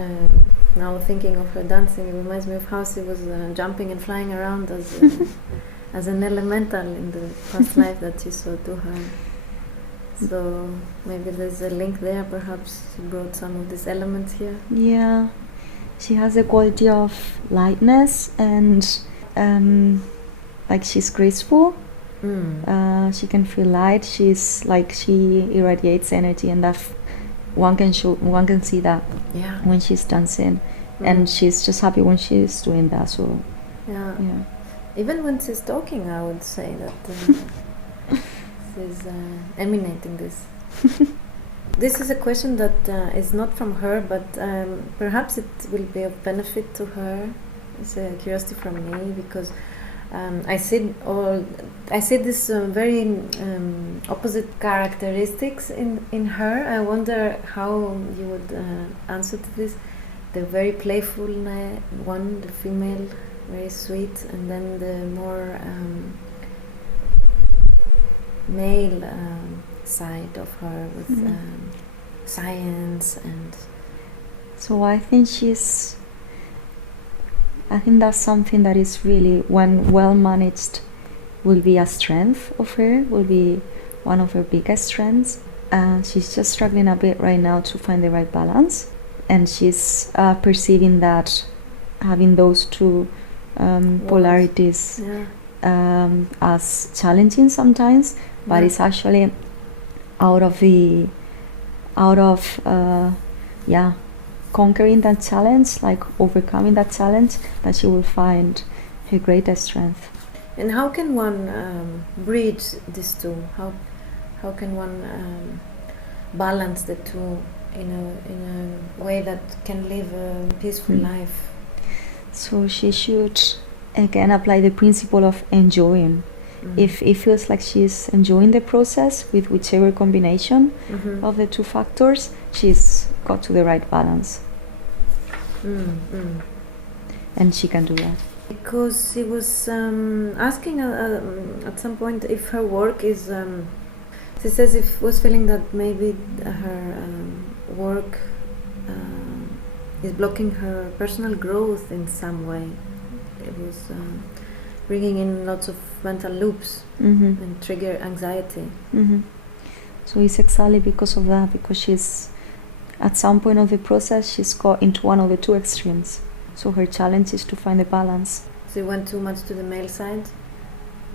now thinking of her dancing, it reminds me of how she was jumping and flying around as an elemental in the past life that she saw to her. So maybe there's a link there, perhaps she brought some of these elements here. Yeah, she has a quality of lightness and she's graceful. She can feel light. She irradiates energy, and one can see that Yeah. when she's dancing, and she's just happy when she's doing that. So Yeah. yeah. Even when she's talking, I would say that she's emanating this. This is a question that is not from her, but perhaps it will be of benefit to her. It's a curiosity from me, because I see this very opposite characteristics in her. I wonder how you would answer to this. The very playful one, the female, very sweet, and then the more male side of her with science and. So I think that's something that is really, when well managed, will be a strength of her, will be one of her biggest strengths. And she's just struggling a bit right now to find the right balance. And she's perceiving that having those two polarities as challenging sometimes, but it's actually out of conquering that challenge, like overcoming that challenge, that she will find her greatest strength. And how can one bridge these two? How can one balance the two in a way that can live a peaceful life? So she should again apply the principle of enjoying. If it feels like she's enjoying the process with whichever combination of the two factors, she's got to the right balance. And she can do that. Because she was asking at some point if her work is. She says if was feeling that maybe her work is blocking her personal growth in some way. It was bringing in lots of mental loops and trigger anxiety. So it's exactly because of that, because she's at some point of the process she's got into one of the two extremes. So her challenge is to find the balance. So you went too much to the male side,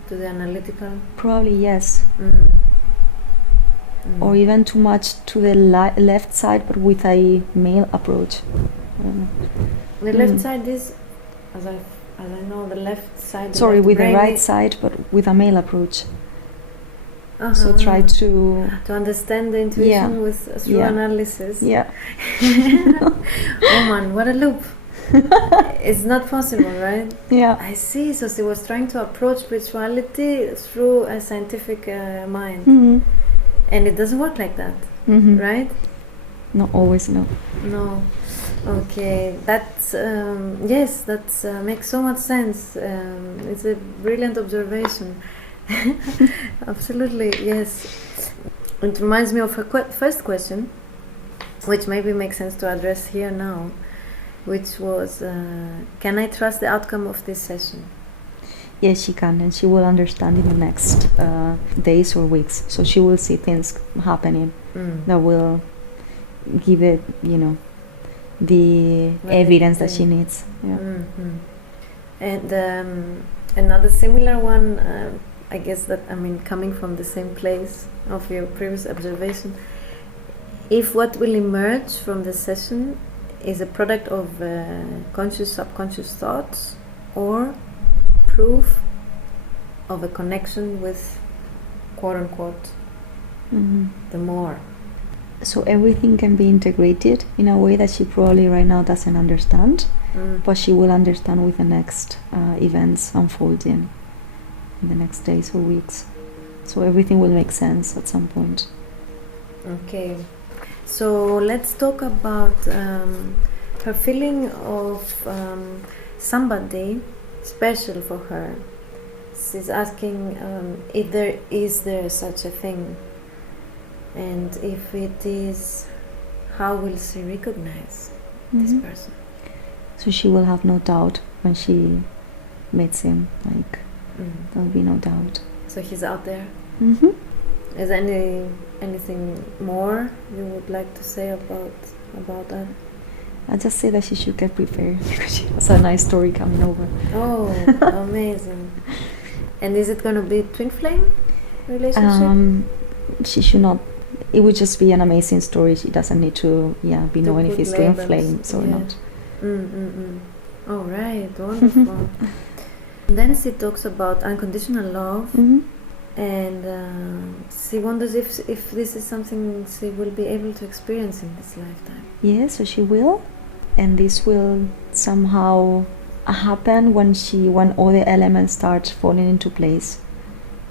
to the analytical? Probably yes. Or even too much to the left side, but with a male approach. I don't know. The left side is, as I know, the left side. Sorry, with the right side, but with a male approach. So try to understand the intuition with through analysis. Yeah. Oh man, what a loop! It's not possible, right? Yeah. I see. So she was trying to approach spirituality through a scientific mind, and it doesn't work like that, right? Not always, no. No. Okay, that's yes, that's makes so much sense. It's a brilliant observation. Absolutely, yes. It reminds me of her first question, which maybe makes sense to address here now, which was, can I trust the outcome of this session? Yes, she can, and she will understand in the next days or weeks. So she will see things happening that will give it, the evidence that she needs. Yeah. And another similar one, I guess that, coming from the same place of your previous observation, if what will emerge from the session is a product of conscious, subconscious thoughts, or proof of a connection with, quote-unquote, the more. So everything can be integrated in a way that she probably right now doesn't understand, but she will understand with the next events unfolding in the next days or weeks. So everything will make sense at some point. Okay, so let's talk about her feeling of somebody special for her. She's asking if there is such a thing, and if it is, how will she recognize this person? So she will have no doubt when she meets him, there'll be no doubt. So he's out there. Is anything more you would like to say about that? I just say that she should get prepared because she has a nice story coming over. Oh, amazing! And is it going to be twin flame relationship? She should not it would just be an amazing story. She doesn't need to be knowing if it's doing flames or not. All right, wonderful. Then she talks about unconditional love, and she wonders if this is something she will be able to experience in this lifetime. Yeah, so she will, and this will somehow happen when all the elements start falling into place.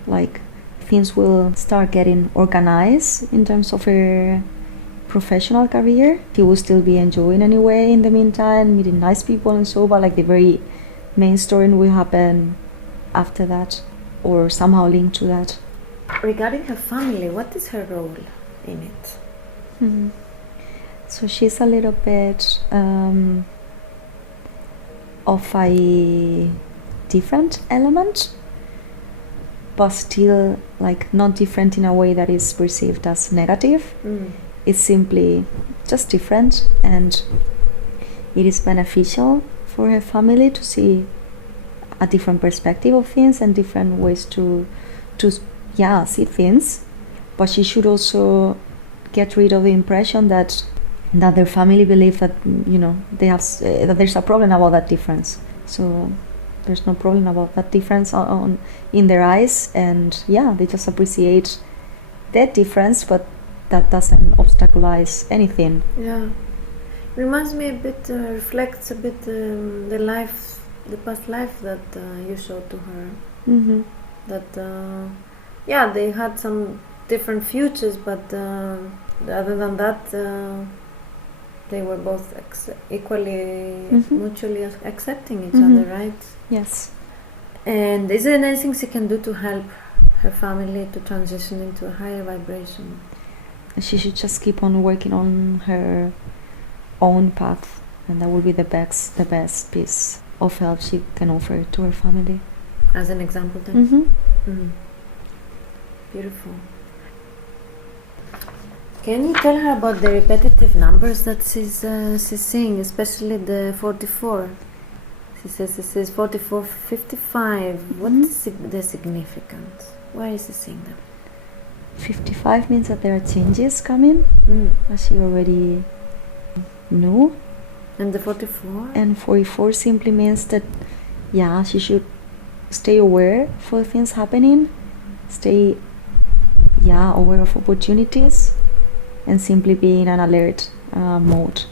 Like, things will start getting organized in terms of her professional career. She will still be enjoying anyway in the meantime, meeting nice people and so, but like the very main story will happen after that, or somehow linked to that. Regarding her family, what is her role in it? So she's a little bit of a different element, but still like not different in a way that is perceived as negative. It's simply just different, and it is beneficial for her family to see a different perspective of things and different ways to see things. But she should also get rid of the impression that their family believe that they have that there's a problem about that difference. So there's no problem about that difference in their eyes, and they just appreciate that difference, but that doesn't obstaculize anything. Reminds me a bit, reflects a bit the past life that you showed to her. That they had some different futures, but other than that, they were both equally mutually accepting each other, right? Yes. And is there anything she can do to help her family to transition into a higher vibration? She should just keep on working on her own path, and that will be the best piece of help she can offer to her family. As an example, then? Beautiful. Can you tell her about the repetitive numbers that she's seeing, especially the 44? She says this is 44, 55. What is the significance? Why is she seeing them? 55 means that there are changes coming, as she already knew. And the 44? And 44 simply means that, she should stay aware for things happening, stay, aware of opportunities, and simply be in an alert mode,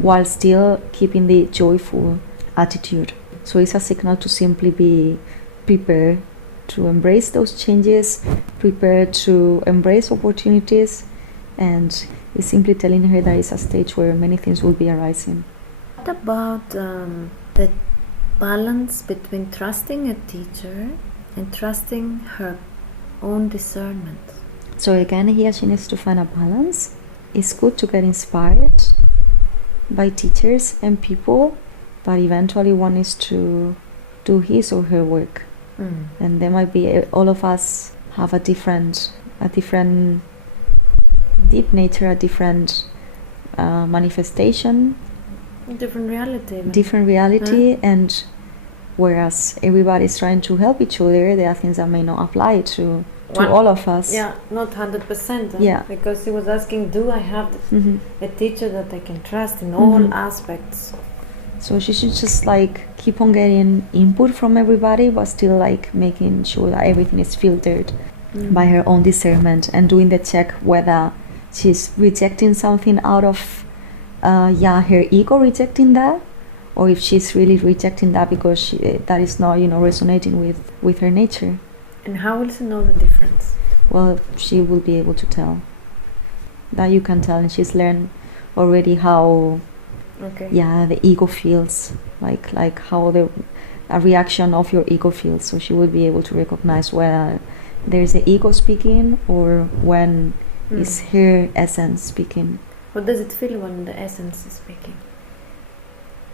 while still keeping the joyful attitude. So it's a signal to simply be prepared to embrace those changes, prepared to embrace opportunities, and it's simply telling her that it's a stage where many things will be arising. What about the balance between trusting a teacher and trusting her own discernment? So again, here she needs to find a balance. It's good to get inspired by teachers and people, but eventually one needs to do his or her work. And there might be, all of us have a different deep nature, a different manifestation, different reality, and whereas everybody's trying to help each other, there are things that may not apply to all of us. Not 100%. Because he was asking, do I have a teacher that I can trust in all aspects? So she should just keep on getting input from everybody, but still making sure that everything is filtered by her own discernment, and doing the check whether she's rejecting something out of her ego rejecting that, or if she's really rejecting that because that is not resonating with her nature. And how will she know the difference? Well, she will be able to tell. That you can tell, and she's learned already how the ego feels, like how a reaction of your ego feels. So she will be able to recognize whether there's the ego speaking or when it's her essence speaking. What does it feel when the essence is speaking?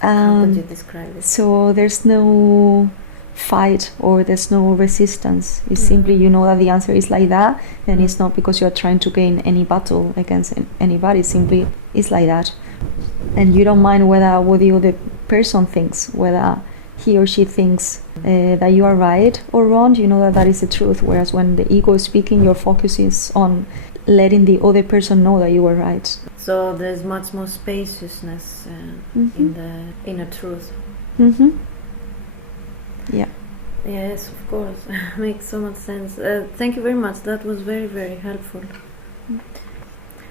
How could you describe it? So there's no fight or there's no resistance. It's simply that the answer is like that, and it's not because you're trying to gain any battle against anybody. Simply it's like that, and you don't mind what the other person thinks, whether he or she thinks that you are right or wrong. You know that is the truth. Whereas when the ego is speaking, your focus is on letting the other person know that you were right. So there's much more spaciousness in the inner truth. Yeah. Yes, of course. Makes so much sense. Thank you very much. That was very, very helpful.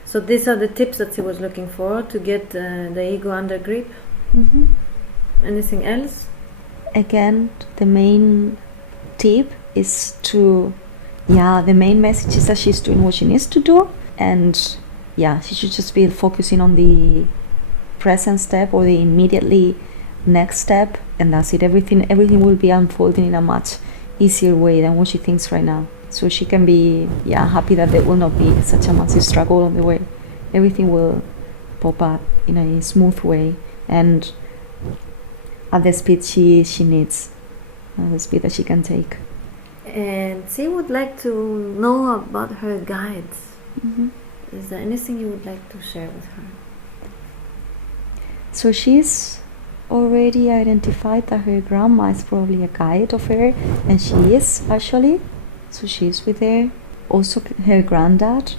So these are the tips that she was looking for to get the ego under grip. Anything else? Again, the main tip is the main message is that she's doing what she needs to do, and she should just be focusing on the present step or the immediately next step, and that's it. Everything will be unfolding in a much easier way than what she thinks right now. So she can be happy that there will not be such a massive struggle on the way. Everything will pop up in a smooth way and at the speed she needs, the speed that she can take. And she would like to know about her guides. Is there anything you would like to share with her? So she's already identified that her grandma is probably a guide of her, and she is actually. So she's with her. Also her granddad.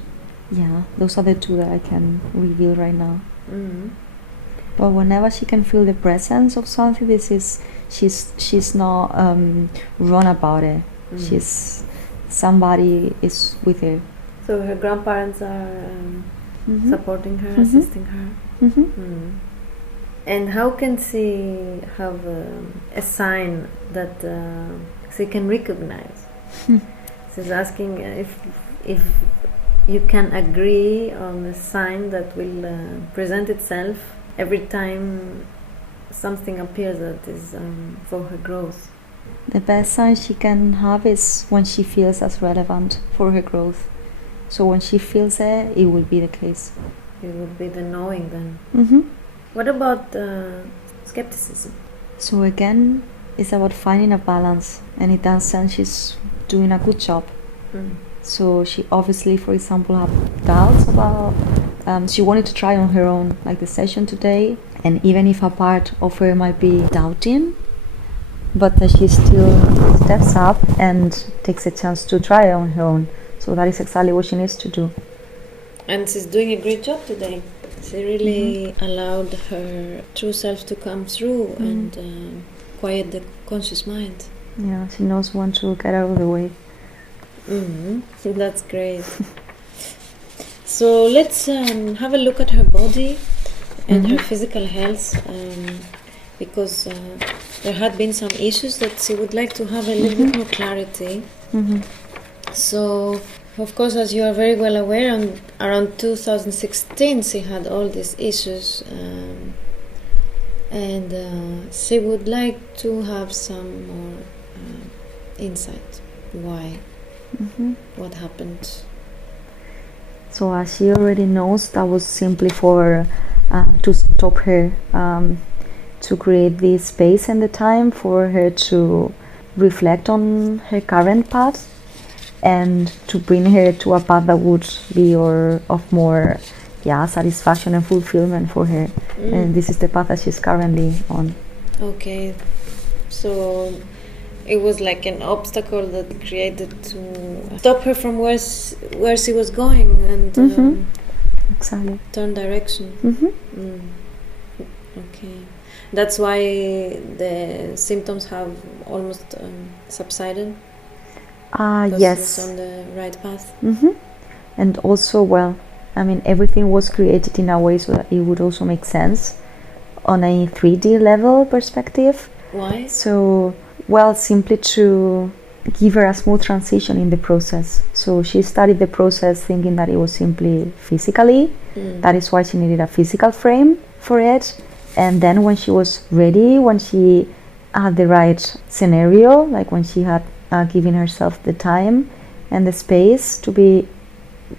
Those are the two that I can reveal right now. But whenever she can feel the presence of something, she's not wrong about it. Somebody is with her. So her grandparents are supporting her, assisting her. And how can she have a sign that she can recognize? She's asking if you can agree on a sign that will present itself every time something appears that is for her growth. The best sign she can have is when she feels as relevant for her growth. So when she feels it will be the case. It would be the knowing then. What about skepticism? So again, it's about finding a balance, and in that sense she's doing a good job. So she obviously, for example, had doubts about she wanted to try on her own, like the session today, and even if a part of her might be doubting, but that she still steps up and takes a chance to try on her own. So that is exactly what she needs to do. And she's doing a great job today. She really allowed her true self to come through and quiet the conscious mind. Yeah, she knows when to get out of the way. That's great. So let's have a look at her body and her physical health, because there had been some issues that she would like to have a little bit more clarity. So, of course, as you are very well aware, around 2016 she had all these issues, and she would like to have some more insight. Why? What happened? So as she already knows, that was simply for to stop her, to create the space and the time for her to reflect on her current path and to bring her to a path that would be of more satisfaction and fulfillment for her. And this is the path that she's currently on. Okay, so it was like an obstacle that created to stop her from where she was going and exactly turn direction. Okay, that's why the symptoms have almost subsided. Yes, she's on the right path. And also, everything was created in a way so that it would also make sense on a 3D level perspective. Why? So, simply to give her a smooth transition in the process. So she started the process thinking that it was simply physically. That is why she needed a physical frame for it. And then when she was ready, when she had the right scenario, like when she had given herself the time and the space to be,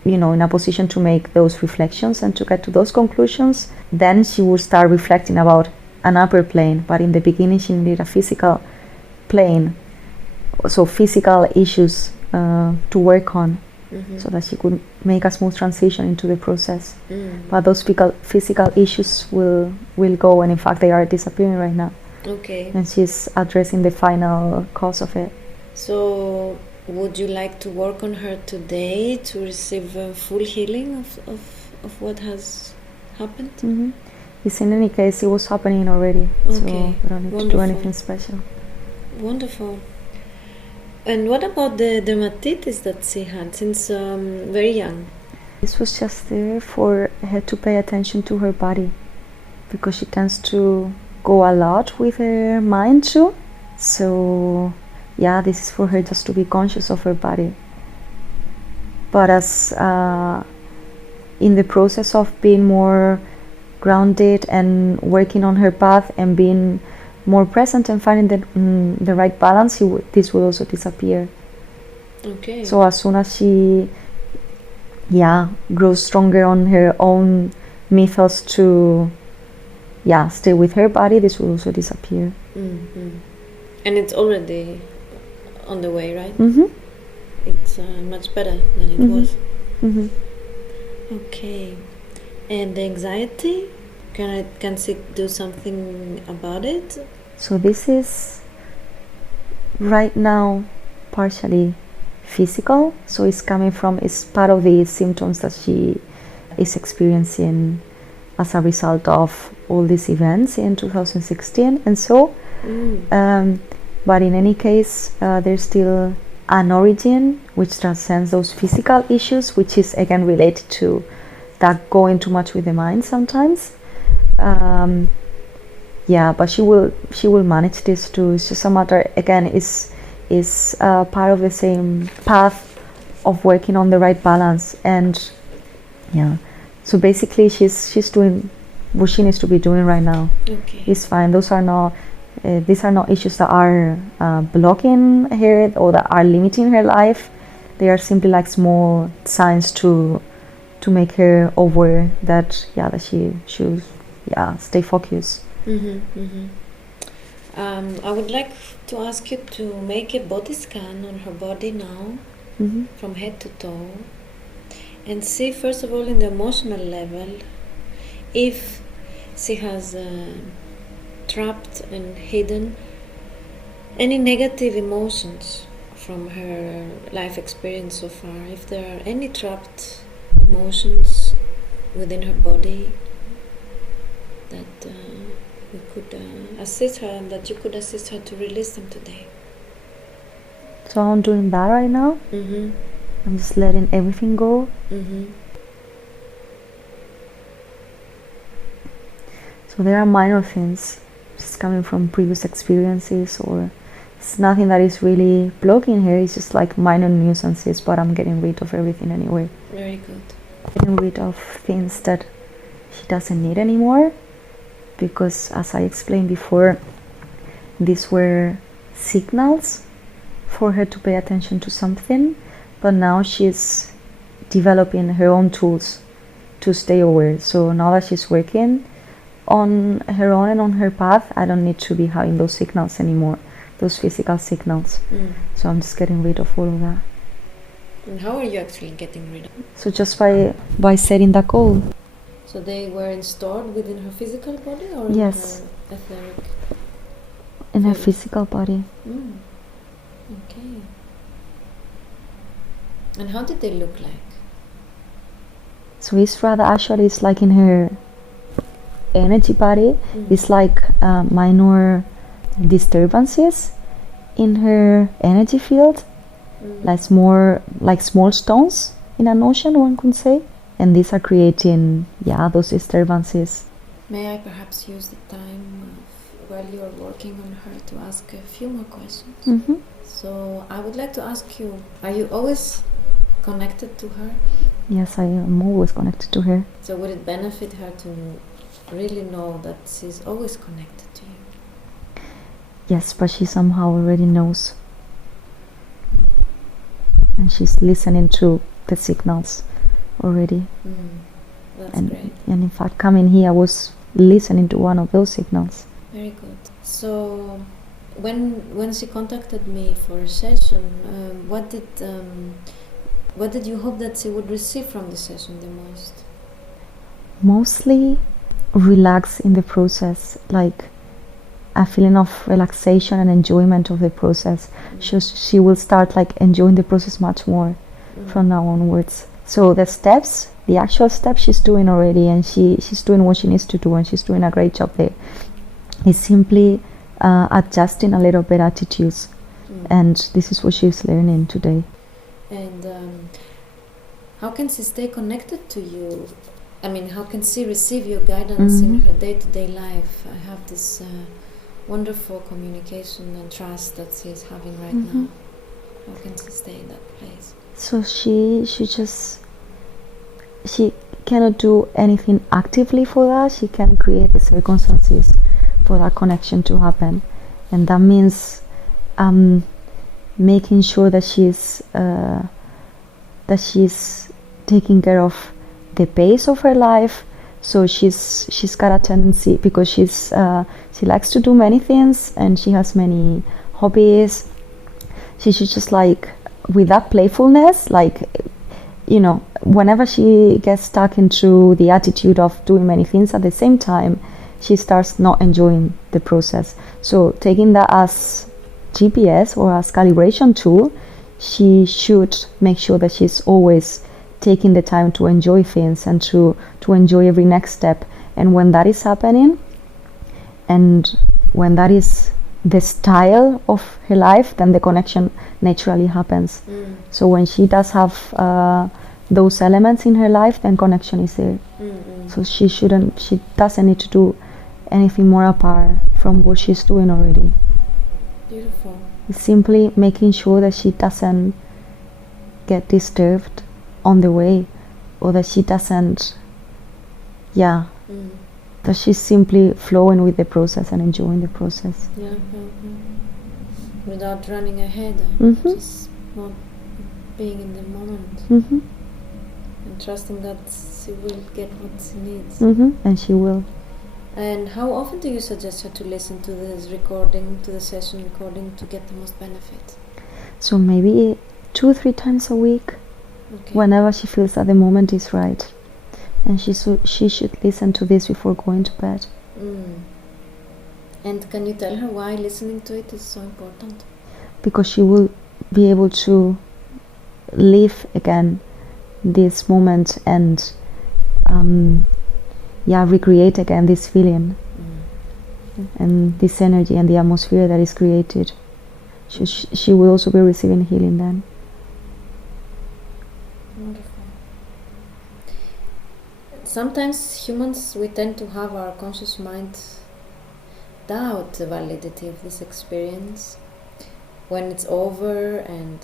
in a position to make those reflections and to get to those conclusions, then she would start reflecting about an upper plane. But in the beginning, she needed a physical plane, so physical issues to work on, so that she could make a smooth transition into the process. But those physical issues will go, and in fact they are disappearing right now. Okay. And she's addressing the final cause of it. So would you like to work on her today to receive a full healing of what has happened? Mm-hmm. It's in any case, it was happening already, so Okay. I don't need to do anything special. Wonderful. And what about the dermatitis that she had since very young? This was just there for her to pay attention to her body, because she tends to go a lot with her mind too. So yeah, this is for her just to be conscious of her body. But as in the process of being more grounded and working on her path and being more present and finding the right balance, this will also disappear. Okay. So as soon as she grows stronger on her own methods to stay with her body, this will also disappear. Mm-hmm. And it's already on the way, right? Mm-hmm. It's much better than it was. Mm-hmm. Okay. And the anxiety, can she do something about it? So this is right now partially physical, so it's part of the symptoms that she is experiencing as a result of all these events in 2016 and so. But in any case, there's still an origin which transcends those physical issues, which is again related to that going too much with the mind sometimes. But she will manage this too. It's just a matter, again, is part of the same path of working on the right balance. And so basically she's doing what she needs to be doing right now. Okay. It's fine. These are not issues that are blocking her or that are limiting her life. They are simply like small signs to make her aware that she should stay focused. Mm-hmm, mm-hmm. I would like to ask you to make a body scan on her body now, from head to toe, and see first of all in the emotional level if she has trapped and hidden any negative emotions from her life experience so far. If there are any trapped emotions within her body that we could assist her, and that you could assist her to release them today. So I'm doing that right now. Mm-hmm. I'm just letting everything go. Mm-hmm. So there are minor things just coming from previous experiences, or it's nothing that is really blocking her. It's just like minor nuisances, but I'm getting rid of everything anyway. Very good. Getting rid of things that she doesn't need anymore, because as I explained before, these were signals for her to pay attention to something, but now she's developing her own tools to stay aware. So now that she's working on her own and on her path, I don't need to be having those signals anymore, those physical signals. So I'm just getting rid of all of that. And how are you actually getting rid of it? So just by setting that goal. So they were installed within her physical body, or Yes. in her etheric? In her physical body. Okay. And how did they look like? So it's like in her energy body. It's like minor disturbances in her energy field, like small stones in an ocean, one could say. And these are creating those disturbances. May I perhaps use the time while you are working on her to ask a few more questions? So I would like to ask you, are you always connected to her? Yes, I am always connected to her. So would it benefit her to really know that she's always connected to you? Yes, but she somehow already knows. And she's listening to the signals already. That's great. And in fact, coming here, I was listening to one of those signals. Very good. So when she contacted me for a session, what did you hope that she would receive from the session the most? Mostly relax in the process, like a feeling of relaxation and enjoyment of the process. She will start like enjoying the process much more from now onwards. So the steps, the actual steps she's doing already, and she's doing what she needs to do, and she's doing a great job there. It's simply adjusting a little bit attitudes, and this is what she's learning today. And how can she stay connected to you? I mean, how can she receive your guidance in her day-to-day life? I have this wonderful communication and trust that she is having right now. How can she stay in that place? So she cannot do anything actively for that. She can create the circumstances for that connection to happen, and that means making sure that she's taking care of the pace of her life. So she's got a tendency, because she likes to do many things and she has many hobbies. She should just, like, with that playfulness, like, you know, whenever she gets stuck into the attitude of doing many things at the same time, she starts not enjoying the process. So taking that as GPS or as calibration tool, she should make sure that she's always taking the time to enjoy things and to enjoy every next step. And when that is happening, and when that is the style of her life, then the connection naturally happens. So when she does have those elements in her life, then connection is there. So she doesn't need to do anything more apart from what she's doing already. Beautiful. It's simply making sure that she doesn't get disturbed on the way, or that she doesn't, that she's simply flowing with the process and enjoying the process. Without running ahead, just not being in the moment, and trusting that she will get what she needs. And she will. And how often do you suggest her to listen to this recording, to the session recording, to get the most benefit? So maybe 2-3 times a week, whenever she feels that the moment is right. And she should listen to this before going to bed. And can you tell her why listening to it is so important? Because she will be able to live again this moment and recreate again this feeling and this energy and the atmosphere that is created. She will also be receiving healing then. Wonderful. Sometimes humans, we tend to have our conscious mind doubt the validity of this experience when it's over, and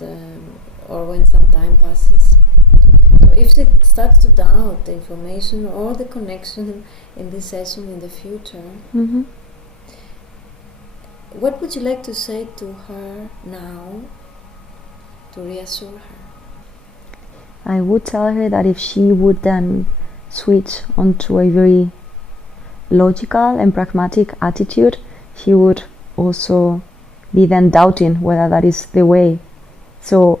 or when some time passes. So if it starts to doubt the information or the connection in this session in the future, what would you like to say to her now to reassure her? I would tell her that if she would then switch onto a very logical and pragmatic attitude, she would also be then doubting whether that is the way. So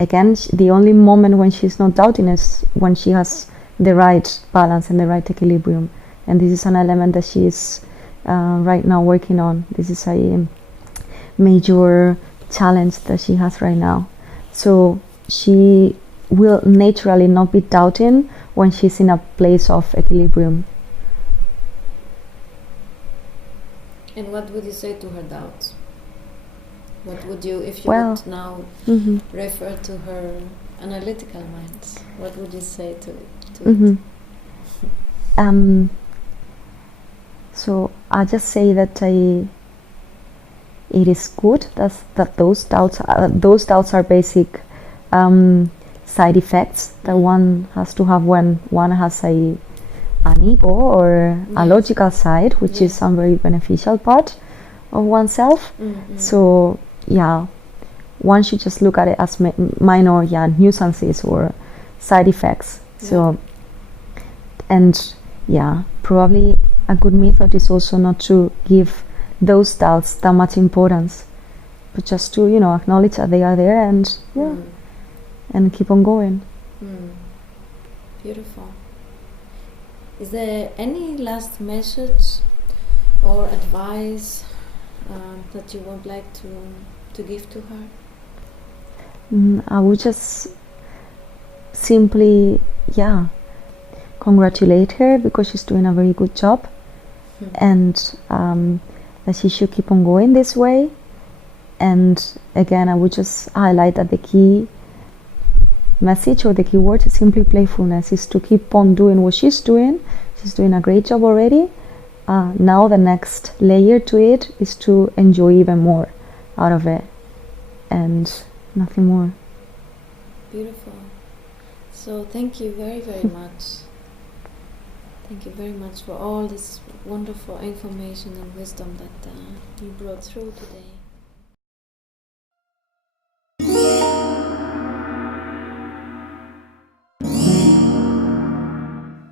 again, the only moment when she's not doubting is when she has the right balance and the right equilibrium. And this is an element that she is right now working on. This is a major challenge that she has right now. So she will naturally not be doubting when she's in a place of equilibrium. And what would you say to her doubts? What would you, if you would now refer to her analytical mind, what would you say to it? So I just say that it is good that those doubts are basic side effects that one has to have when one has an ego or a logical side, which is some very beneficial part of oneself. So one should just look at it as minor nuisances or side effects. So probably a good method is also not to give those doubts that much importance, but just to acknowledge that they are there and and keep on going. Beautiful. Is there any last message or advice that you would like to give to her? I would just simply, congratulate her because she's doing a very good job, and that she should keep on going this way. And again, I would just highlight that the key message or the key word is simply playfulness, is to keep on doing what she's doing. She's doing a great job already. Now the next layer to it is to enjoy even more out of it, and nothing more. Beautiful. So thank you very, very much. Thank you very much for all this wonderful information and wisdom that you brought through today.